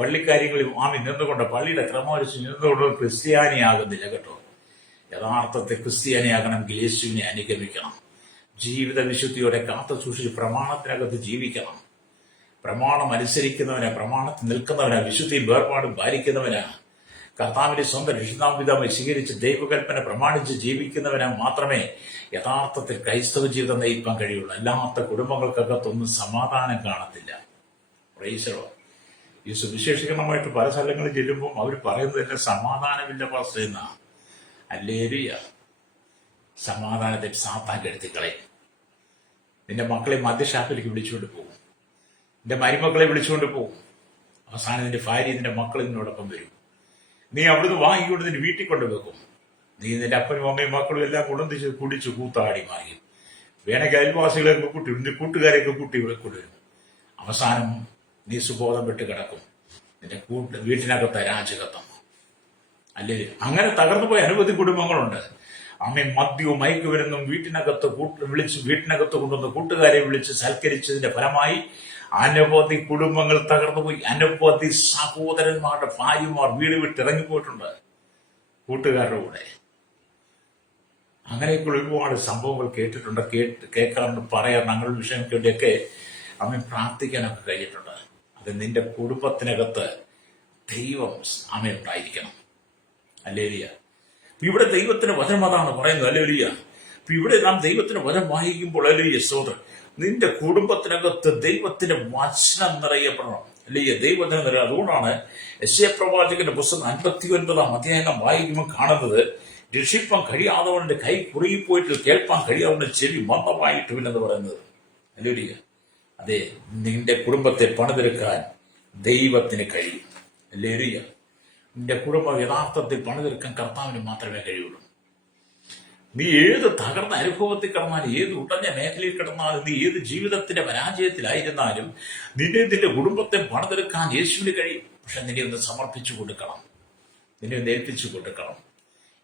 പള്ളിക്കാര്യങ്ങളിൽ നിന്നുകൊണ്ടോ പള്ളിയുടെ ക്രമമനുസരിച്ച് നിന്നുകൊണ്ടോ ക്രിസ്ത്യാനിയാകുന്നില്ല കേട്ടോ. യഥാർത്ഥത്തിൽ ക്രിസ്ത്യാനിയാകണമെങ്കിൽ യേശുവിനെ അനുഗമിക്കണം. ജീവിത വിശുദ്ധിയോടെ കാത്തു സൂക്ഷിച്ച് പ്രമാണത്തിനകത്ത് ജീവിക്കണം. പ്രമാണം അനുസരിക്കുന്നവനാ, പ്രമാണത്തിൽ നിൽക്കുന്നവനാ, വിശുദ്ധി വേർപാടും പാലിക്കുന്നവനാ, കർത്താവിന്റെ സ്വന്തം രക്ഷിതാപിതാവിനെ സ്വീകരിച്ച് ദൈവകൽപ്പന പ്രമാണിച്ച് ജീവിക്കുന്നവനാ മാത്രമേ യഥാർത്ഥത്തിൽ ക്രൈസ്തവ ജീവിതം നയിക്കാൻ കഴിയുള്ളൂ. അല്ലാത്ത കുടുംബങ്ങൾക്കകത്തൊന്നും സമാധാനം കാണത്തില്ല. പ്രൈസറോ, ഈ സുവിശേഷീകരണമായിട്ട് പല സ്ഥലങ്ങളിൽ ചെല്ലുമ്പോൾ അവർ പറയുന്നതിന്റെ സമാധാനമില്ല പാസ്റ്റേന്നാ. അല്ലേരിയ, സമാധാനത്തിൽ സാത്താൻ കെടുത്തിക്കളയും. നിന്റെ മക്കളെ മദ്യഷാപ്പിലേക്ക് വിളിച്ചുകൊണ്ട് പോകും, നിന്റെ മരുമക്കളെ വിളിച്ചുകൊണ്ട് പോകും. അവസാനം നിന്റെ ഭാര്യ നിന്റെ മക്കൾ നിന്നോടൊപ്പം വരും. നീ അവിടുന്ന് വാങ്ങിക്കൊണ്ട് നിന്റെ വീട്ടിൽ കൊണ്ടുവെക്കും. നീ നിന്റെ അപ്പനും അമ്മയും മക്കളും എല്ലാം കുടിച്ച് കൂത്താടി മാറി. വേണമെങ്കിൽ അയൽവാസികളെയൊക്കെ കൂട്ടി, നിന്റെ കൂട്ടുകാരെയൊക്കെ കൂട്ടി കൊണ്ടുവരും. അവസാനം നീ സുബോധം വിട്ട് കിടക്കും. നിന്റെ വീട്ടിനകത്ത് അരാജകത്വം. അല്ലേ? അങ്ങനെ തകർന്നു പോയ അനവധി കുടുംബങ്ങളുണ്ട്. മദ്യവും മയക്കുമരുന്നും വീട്ടിനകത്ത് കൊണ്ടുവന്ന് കൂട്ടുകാരെ വിളിച്ച് സൽക്കരിച്ചതിന്റെ ഫലമായി അനവധി കുടുംബങ്ങൾ തകർന്നുപോയി. അനവധി സഹോദരന്മാരുടെ ഭാര്യമാർ വീട് വിട്ട് ഇറങ്ങിപ്പോയിട്ടുണ്ട് കൂട്ടുകാരുടെ കൂടെ. അങ്ങനെയൊക്കെ ഒരുപാട് സംഭവങ്ങൾ കേട്ടിട്ടുണ്ട്, കേൾക്കാറുണ്ട്, പറയാറുണ്ട്. അങ്ങനെ വിഷയങ്ങൾക്ക് വേണ്ടിയൊക്കെ പ്രാർത്ഥിക്കാനൊക്കെ കഴിഞ്ഞിട്ടുണ്ട്. അത് നിന്റെ കുടുംബത്തിനകത്ത് ദൈവം ഉണ്ടായിരിക്കണം. അല്ലേലിയ, ഇവിടെ ദൈവത്തിന്റെ വചനം അതാണ് പറയുന്നത്. അല്ലേലിയ, ഇവിടെ നാം ദൈവത്തിന്റെ വചനം വായിക്കുമ്പോൾ അല്ലേലിയ സ്തോത്രം, നിന്റെ കുടുംബത്തിനകത്ത് ദൈവത്തിന്റെ വചനം നിറയപ്പെടണം. അല്ലേയ, ദൈവത്തിന് നിറയ. അതുകൊണ്ടാണ് യെശയ്യാ പ്രവാചകന്റെ പുസ്തകം 59-ാം അധ്യായം വായിക്കുമ്പോൾ കാണുന്നത്, രക്ഷിപ്പാൻ കഴിയാത്തവന്റെ കൈ കുറുകിപ്പോയിട്ട് കേൾപ്പാൻ കഴിയാത്തവന്റെ ചെവി മന്ദമായിട്ടുമില്ലെന്ന് പറയുന്നത്. അല്ലേലിയ, അതെ, നിന്റെ കുടുംബത്തെ പണിതെടുക്കാൻ ദൈവത്തിന് കഴിയും. അല്ലേലിയ, നിന്റെ കുടുംബം യഥാർത്ഥത്തിൽ പണിതെടുക്കാൻ കർത്താവിന് മാത്രമേ കഴിയുള്ളൂ. നീ ഏത് തകർന്ന അനുഭവത്തിൽ കിടന്നാലും, ഏത് ഉടഞ്ഞ മേഖലയിൽ കിടന്നാലും, നീ ഏത് ജീവിതത്തിന്റെ പരാജയത്തിലായിരുന്നാലും നിന്റെ കുടുംബത്തെ പണിതെടുക്കാൻ യേശുവിന് കഴിയും. പക്ഷെ നിന്നെ ഒന്ന് സമർപ്പിച്ചു കൊടുക്കണം, നിന്നെ ഒന്ന് ഏൽപ്പിച്ചു കൊടുക്കണം.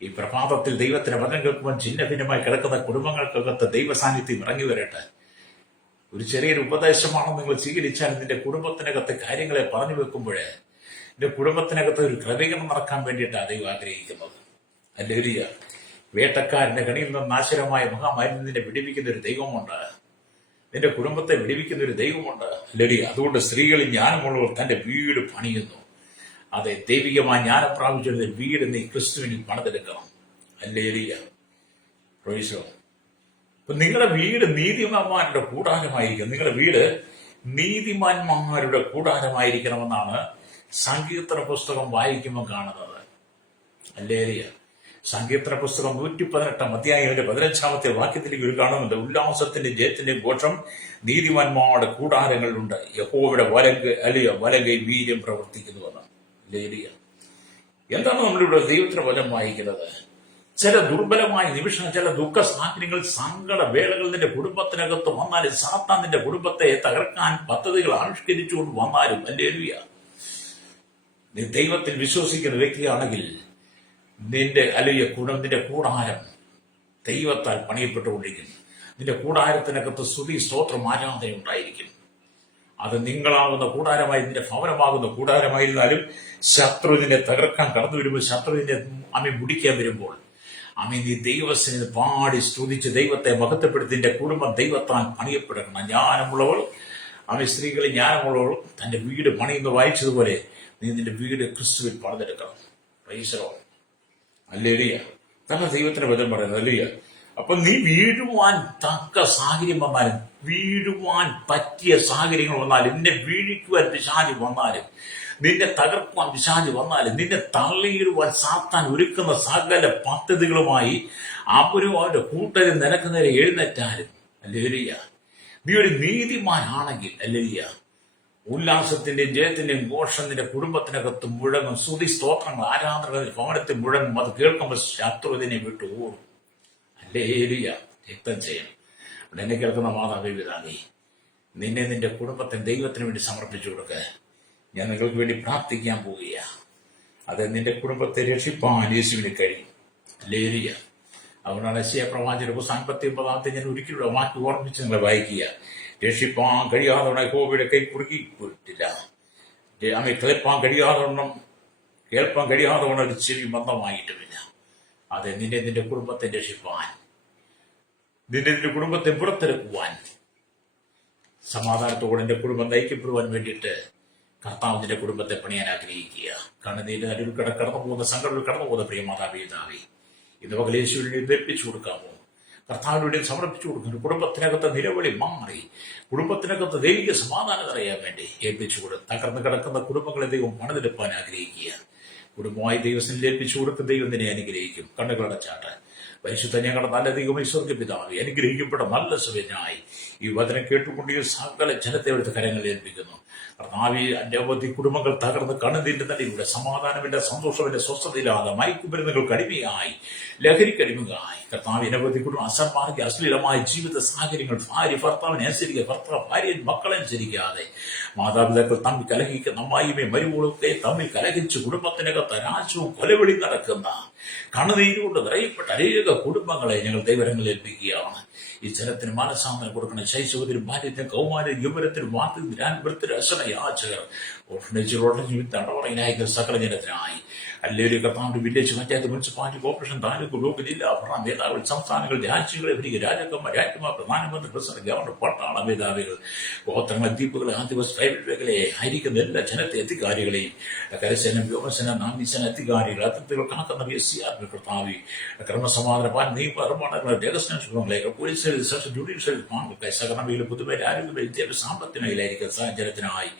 ഈ പ്രഭാതത്തിൽ ദൈവത്തിന്റെ വചനം കേൾക്കുവാൻ ഛിന്ന ഭിന്നമായി കിടക്കുന്ന കുടുംബങ്ങൾക്കകത്ത് ദൈവസാന്നിധ്യം ഇറങ്ങി വരട്ടെ. ഒരു ചെറിയൊരു ഉപദേശമാണ് നിങ്ങൾ സ്വീകരിച്ചാൽ നിന്റെ കുടുംബത്തിനകത്ത് കാര്യങ്ങളെ പറഞ്ഞു വെക്കുമ്പോഴേ നിന്റെ കുടുംബത്തിനകത്ത് ഒരു ക്രമീകരണം നടക്കാൻ വേണ്ടിയിട്ടാണ് ദൈവം ആഗ്രഹിക്കുന്നത്. അല്ലേലിയ, വേട്ടക്കാരന്റെ കണിയിൽ നിന്ന് നാശകരമായ മഹാമാരിൽ നിന്നെ വിടിവിക്കുന്ന ഒരു ദൈവമുണ്ട്. നിന്റെ കുടുംബത്തെ വിടിവിക്കുന്ന ഒരു ദൈവമുണ്ട്. അല്ലേലിയ, അതുകൊണ്ട് സ്ത്രീകളിൽ ജ്ഞാനമുള്ളവർ തന്റെ വീട് പണിയുന്നു. അതെ, ദൈവികമായ ജ്ഞാനം പ്രാപിച്ചെടുത്ത വീട് നീ ക്രിസ്തുവിന് പണിതെടുക്കണം. അല്ലേലിയ, പ്രൈസോ. നിങ്ങളുടെ വീട് നീതിമാന്മാരുടെ കൂടാരമായിരിക്കണം. നിങ്ങളുടെ വീട് നീതിമാന്മാരുടെ കൂടാരമായിരിക്കണമെന്നാണ് സങ്കീർത്തന പുസ്തകം വായിക്കുമ്പോൾ കാണുന്നത്. അല്ലേലിയ, സങ്കീർത്തന പുസ്തകം 118 15 വാക്യത്തിലേക്ക് ഒരു കാണുന്നുണ്ട്. ഉല്ലാസത്തിന്റെ ജയത്തിന്റെയും ഘോഷം നീതിമാന്മാരുടെ കൂടാരങ്ങളിലുണ്ട്. യഹോവയുടെ വലങ്കൈ വീര്യം പ്രവർത്തിക്കുന്നുവെന്ന്. ലേലിയ. എന്താണ് നമ്മളിവിടെ ദൈവത്തിന്റെ വചനം വായിക്കുന്നത്? ചില ദുർബലമായ നിമിഷങ്ങൾ, ചില ദുഃഖ സാഹചര്യങ്ങൾ, സങ്കട വേളകൾ നിന്റെ കുടുംബത്തിനകത്ത് വന്നാലും, സാത്താൻ നിന്റെ കുടുംബത്തെ തകർക്കാൻ പദ്ധതികൾ ആവിഷ്കരിച്ചുകൊണ്ട് വന്നാലും, ഹല്ലേലൂയ, നീ ദൈവത്തിൽ വിശ്വസിക്കുന്ന വ്യക്തിയാണെങ്കിൽ നിന്റെ കൂടാരം ദൈവത്താൽ പണിയപ്പെട്ടുകൊണ്ടിരിക്കുന്നു. നിന്റെ കൂടാരത്തിനകത്ത് സ്തുതി, സ്തോത്രം, ആരാധന ഉണ്ടായിരിക്കും. അത് നിങ്ങളാകുന്ന കൂടാരമായി, നിന്റെ ഭവനമാകുന്ന കൂടാരമായിരുന്നാലും, ശത്രുവിനെ തകർക്കാൻ കടന്നു വരുമ്പോൾ, ശത്രുവിനെ മുടിക്കാൻ വരുമ്പോൾ, നീ ദൈവത്തിന് പാടി സ്തുതിച്ച് ദൈവത്തെ മഹത്വപ്പെടുത്തി നിന്റെ കുടുംബം ദൈവത്താൽ പണിയപ്പെടണം. ജ്ഞാനമുള്ളവൾ, സ്ത്രീകളെ ജ്ഞാനമുള്ളവൾ തന്റെ വീട് പണിയുന്ന വായിച്ചതുപോലെ നീ നിന്റെ വീട് ക്രിസ്തുവിൽ പണിതെടുക്കണം. പ്രൈസലോ. ഹല്ലേലൂയ. കാരണം ദൈവത്തിന്റെ വചനം പറയുന്നത്. ഹല്ലേലൂയ. അപ്പൊ നീ വീഴുവാൻ തക്ക സാഹചര്യം വന്നാലും, വീഴുവാൻ പറ്റിയ സാഹചര്യങ്ങൾ വന്നാലും, നിന്നെ വീഴിക്കുവാൻ പിശാചി വന്നാലും, നിന്നെ തകർക്കുവാൻ പിശാചി വന്നാലും, നിന്നെ തള്ളിയിടുവാൻ സാത്താൻ ഒരുക്കുന്ന സകല പദ്ധതികളുമായി അവരുടെ കൂട്ടരും നിനക്ക് നേരെ എഴുന്നേറ്റാലും, ഹല്ലേലൂയ, നീ ഒരു നീതിമാനാണെങ്കിൽ, ഹല്ലേലൂയ, ഉല്ലാസത്തിന്റെയും ജയത്തിന്റെയും ഘോഷം നിന്റെ കുടുംബത്തിനകത്ത് മുഴങ്ങും. സ്തുതി, സ്തോത്രങ്ങൾ, ആരാധനകൾ ഭവനത്തിൽ മുഴങ്ങും. അത് കേൾക്കുമ്പോൾ ശത്രുവിനെ വിട്ടു ഓടും. ഹല്ലേലൂയ. രക്തം ചെയ്യണം. എന്നെ കേൾക്കുന്ന മാതാവേ, പിതാവേ, നിന്നെ നിന്റെ കുടുംബത്തെ ദൈവത്തിന് വേണ്ടി സമർപ്പിച്ചു കൊടുക്കുക. ഞാൻ നിങ്ങൾക്ക് വേണ്ടി പ്രാർത്ഥിക്കാൻ പോവുകയാണ്. അത് നിന്റെ കുടുംബത്തെ രക്ഷിപ്പാൻ യേശുവിന് കഴിയും. ഹല്ലേലൂയ. അതുകൊണ്ടാണ് യെശയ്യാ പ്രവാചകന്റെ പുസ്തകം 59 ഞാൻ ഒരിക്കലും മാറ്റി ഓർമ്മിച്ച് നിങ്ങളെ വായിക്കുക. രക്ഷിപ്പാൻ കഴിയാതെ യഹോവയുടെ കൈ കുറുക്കിയിട്ടില്ല. കേൾപ്പാൻ കഴിയാതവണ്ണം ഒരു ചെവി മന്ദമായിട്ടുമില്ല. അത് നിന്റെ കുടുംബത്തെ രക്ഷിപ്പാൻ, നിന്റെ കുടുംബത്തെ പുറത്തെടുക്കുവാൻ, സമാധാനത്തോടെ എന്റെ കുടുംബം നയിക്കപ്പെടുവാൻ വേണ്ടിയിട്ട് കർത്താവ് നിന്റെ കുടുംബത്തെ പണിയാൻ ആഗ്രഹിക്കുക. കണ്ണുനീര് നടുവിൽ കടന്നു പോകുന്ന, സങ്കടത്തിൽ കടന്നു പോകുന്ന പ്രിയ മാതാപിതാവേ, ഇന്ന് പകൽ യേശുവിനെ ഏൽപ്പിച്ചു കൊടുക്കാമോ? കർത്താവിനുവേണ്ടി സമർപ്പിച്ചു കൊടുക്കുന്നു. കുടുംബത്തിനകത്ത് നിലവിളി മാറി, കുടുംബത്തിനകത്ത് ദൈവിക സമാധാനം അറിയാൻ വേണ്ടി ഏൽപ്പിച്ചു കൊടുക്കും. തകർന്ന് കിടക്കുന്ന കുടുംബങ്ങളെ ദൈവം പണിതെടുപ്പാൻ ആഗ്രഹിക്കുക. കുടുംബമായി ദൈവത്തിൽ ഏൽപ്പിച്ചു കൊടുത്ത് ദൈവം നിന്നെ അനുഗ്രഹിക്കും. കണ്ണുകളടച്ചാട്ട്. പരിശുദ്ധ ഞങ്ങളുടെ നല്ല ദൈവമേ, സ്വർഗ്ഗപിതാവേ, അനുഗ്രഹിക്കപ്പെട്ട നല്ല സമയനായി ഈ വചനം കേട്ടുകൊണ്ട് ഈ സകല ജനത്തെ എടുത്ത് കരങ്ങളിൽ ഏൽപ്പിക്കുന്നു. കർത്താവേ, അനവധി കുടുംബങ്ങൾ തകർന്ന് കണ്ണുനീരിന്റെ നടിയിലൂടെ സമാധാനമില്ല, സന്തോഷമില്ല, സ്വസ്ഥതയില്ലാതെ മയക്കുമരുന്നുകൾക്ക് അടിമയായി, ലഹരിക്കടിമയായി, കർത്താവ് അനവധി കുടുംബം അസന്മാർഗ അശ്ലീലമായ ജീവിത സാഹചര്യങ്ങൾ, ഭാര്യ ഭർത്താവിനെ അനുസരിക്കുക, ഭർത്താവ് ഭാര്യയും മക്കളെ അനുസരിക്കാതെ, മാതാപിതാക്കൾ തമ്മിൽ കലഹിക്കുന്ന അമ്മായിമയും മരുമകളൊക്കെ തമ്മിൽ കലഹിച്ച് കുടുംബത്തിനകത്ത് രാജ്യവും കൊലവിളി നടക്കുന്ന കണ്ണുനീരുകൊണ്ട് നിറയപ്പെട്ട അനേക കുടുംബങ്ങളെ ഞങ്ങൾ ദൈവങ്ങളിൽ ഏൽപ്പിക്കുകയാണ്. ഈ ജനത്തിന് മനസ്സാന്തരം കൊടുക്കുന്ന ശൈശവത്തിനും ബാല്യത്തിനും കൗമാരത്തിനും യുവനത്തിനും വാർത്തത്തിനും അസനയാചകർ തടവറയിലായിരിക്കുന്ന സകല ജനത്തിനായി അല്ലെങ്കിൽ കർത്താവിന്റെ village, panchayat, municipality, corporation, taluk, block, ജില്ലാ ഭരണ മേധാവികൾ, സംസ്ഥാനങ്ങൾ, രാജ്യങ്ങളെ ഭരിക്കുക രാജാക്കന്മാർ, രാജ്യമാർ, പ്രധാനമന്ത്രി, പ്രസിഡന്റ്, ഗവർണർ, പട്ടാള മേധാവികൾ, ഗോത്രങ്ങൾ, ദ്വീപുകൾ, ആദിവാസി ട്രൈബൽ മേഖലയെ ആയിരിക്കുന്ന എല്ലാ ജനത്തെ അധികാരികളെയും, കരസേന, വ്യോമസേന, നാവികസേന അധികാരികൾ, അതിർത്തികൾ കാക്കുന്ന SCRP കർത്താവി, ക്രമസമാധാന പാലന, നിയമനിർമ്മാണങ്ങൾ, രഹസ്യാംശങ്ങളെ, പോലീസ് സർവീസ്, സെഷൻ ജുഡീഷ്യൽ വിഭാഗങ്ങൾ, സഹകരണ പൊതുവെ ആരോഗ്യ വിദ്യാഭ്യാസ സാമ്പത്തിക മേഖലയായിരിക്കുന്ന സാഹചര്യത്തിനായി,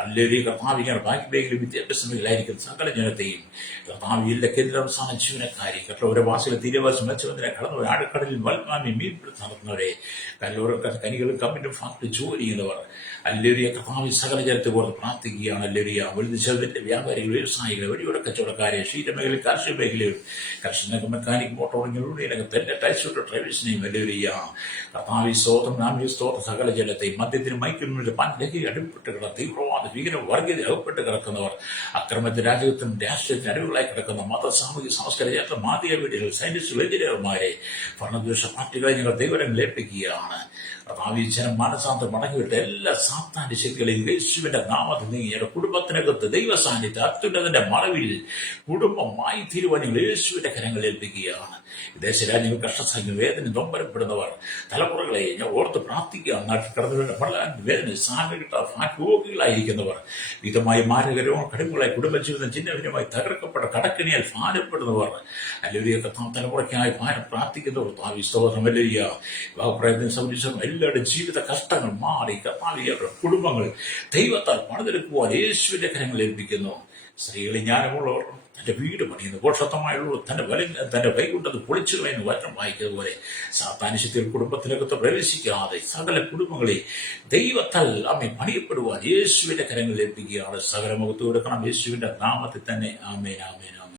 അല്ലെങ്കിൽ കർത്താവികൾ ബാങ്ക് മേഖല വിദ്യാഭ്യാസ മേഖലയായിരിക്കുന്ന സകല ജനത്തെയും കർത്താവിയിലെ കേന്ദ്രാവസാന ജീവനക്കാരി, കട്ടോര വാസികൾ, തീരവാസി, മത്സ്യബന്ധന കടന്നവർ, ആഴക്കടലിൽ മത്സ്യമാമി മീൻ നടത്തുന്നവരെ, കല്ലോര കനികളും ഫാക്ടറി ജോലി ചെയ്യുന്നവർ, അല്ലേറിയ കർത്താവ് സകല ജനത്തെ ഓർത്ത് പ്രാർത്ഥിക്കുകയാണ്. അല്ലേറിയ വലുത് ചെറുതിന്റെ വ്യാപാരികൾ, വ്യവസായികൾ, വഴിയോര കച്ചവടക്കാരെ, ക്ഷീരമേഖലയിൽ, കാർഷിക മേഖലയിൽ, കർഷക, മെക്കാനിക്, മോട്ടോറിംഗ്, ടൈൽസ് ഡ്രൈവേഴ്സിനെയും അല്ലേറിയ കർത്താവ് സ്തോത്രം, നാമി സ്തോത്രം, സകല ജനത്തെയും മദ്യത്തിന് മയക്കുന്നതിന് പലഹി അടിപ്പെട്ട് കിടന്ന തീവ്രവാദ ഭീകര വർഗീയത അകപ്പെട്ട് കിടക്കുന്നവർ, അക്രമത്തിന്, രാജ്യത്തിനും രാഷ്ട്രീയത്തിന് അടിവുകളായി കിടക്കുന്ന മത, സാമൂഹിക, സാംസ്കാരിക, മാധ്യമ വീടുകൾ, സൈനിസ്റ്റ്, എഞ്ചിനീയർമാരെ, ഭരണദ്വേഷ പാർട്ടികളെ ഞങ്ങൾ ദൈവം ഏൽപ്പിക്കുകയാണ്. ജനം മാനസാന്തരം മടങ്ങിവിട്ട് എല്ലാ സാത്താന്റെ ശക്തികളെയും യേശുവിന്റെ നാമത്തിൽ നീങ്ങിയ കുടുംബത്തിനകത്ത് ദൈവ സാന്നിധ്യം അത്യുന്നതിന്റെ മറവിൽ കുടുംബമായി തീരുവാൻ ഞങ്ങൾ യേശുവിന്റെ കരങ്ങൾ ഏൽപ്പിക്കുകയാണ്. ദേശരാജ്യങ്ങൾ, കഷ്ടസാഹചര്യം, വേദന നൊമ്പരപ്പെടുന്നവർ, തലമുറകളെ ഞാൻ ഓർത്ത് പ്രാർത്ഥിക്കുകയാണ്. വേദന രോഗികളായിരിക്കുന്നവർ, വിധമായി മാരകരവും കടുങ്ങളായി കുടുംബജീവിതം ചിഹ്നഭിന്നമായി തകർക്കപ്പെട്ട കടക്കിണിയാൽ ഭാരപ്പെടുന്നവർ, അല്ലെങ്കിൽ തലമുറയ്ക്കായി പ്രാർത്ഥിക്കുന്നവർ, സ്തോത്രമല്ലിയ വിവാഹപ്രയത്നം സംബന്ധിച്ചും എല്ലാവരുടെ ജീവിത കഷ്ടങ്ങൾ മാറി കർത്താവിയുടെ കുടുംബങ്ങൾ ദൈവത്താൽ പണിതെടുക്കുവാൻ യേശുവിന്റെ കരങ്ങൾ ഏൽപ്പിക്കുന്നു. സ്ത്രീകളെ ജ്ഞാനമുള്ളവർ തന്റെ വീട് പണിയുന്നു, പോഷത്വമായുള്ള തന്റെ കൈകൊണ്ടത് പൊളിച്ചു കളയുന്നു. വചനം വായിക്കുന്നത് പോലെ സാത്താനിശത്തിൽ കുടുംബത്തിനകത്ത് പ്രവേശിക്കാതെ സകല കുടുംബങ്ങളെ ദൈവത്താൽ പണിയപ്പെടുവാൻ യേശുവിന്റെ കരങ്ങളിൽ ഏൽപ്പിക്കുകയാണ്. സകല മുഖത്ത് കൊടുക്കണം യേശുവിന്റെ നാമത്തിൽ തന്നെ. ആമേൻ, ആമേൻ, ആമേൻ.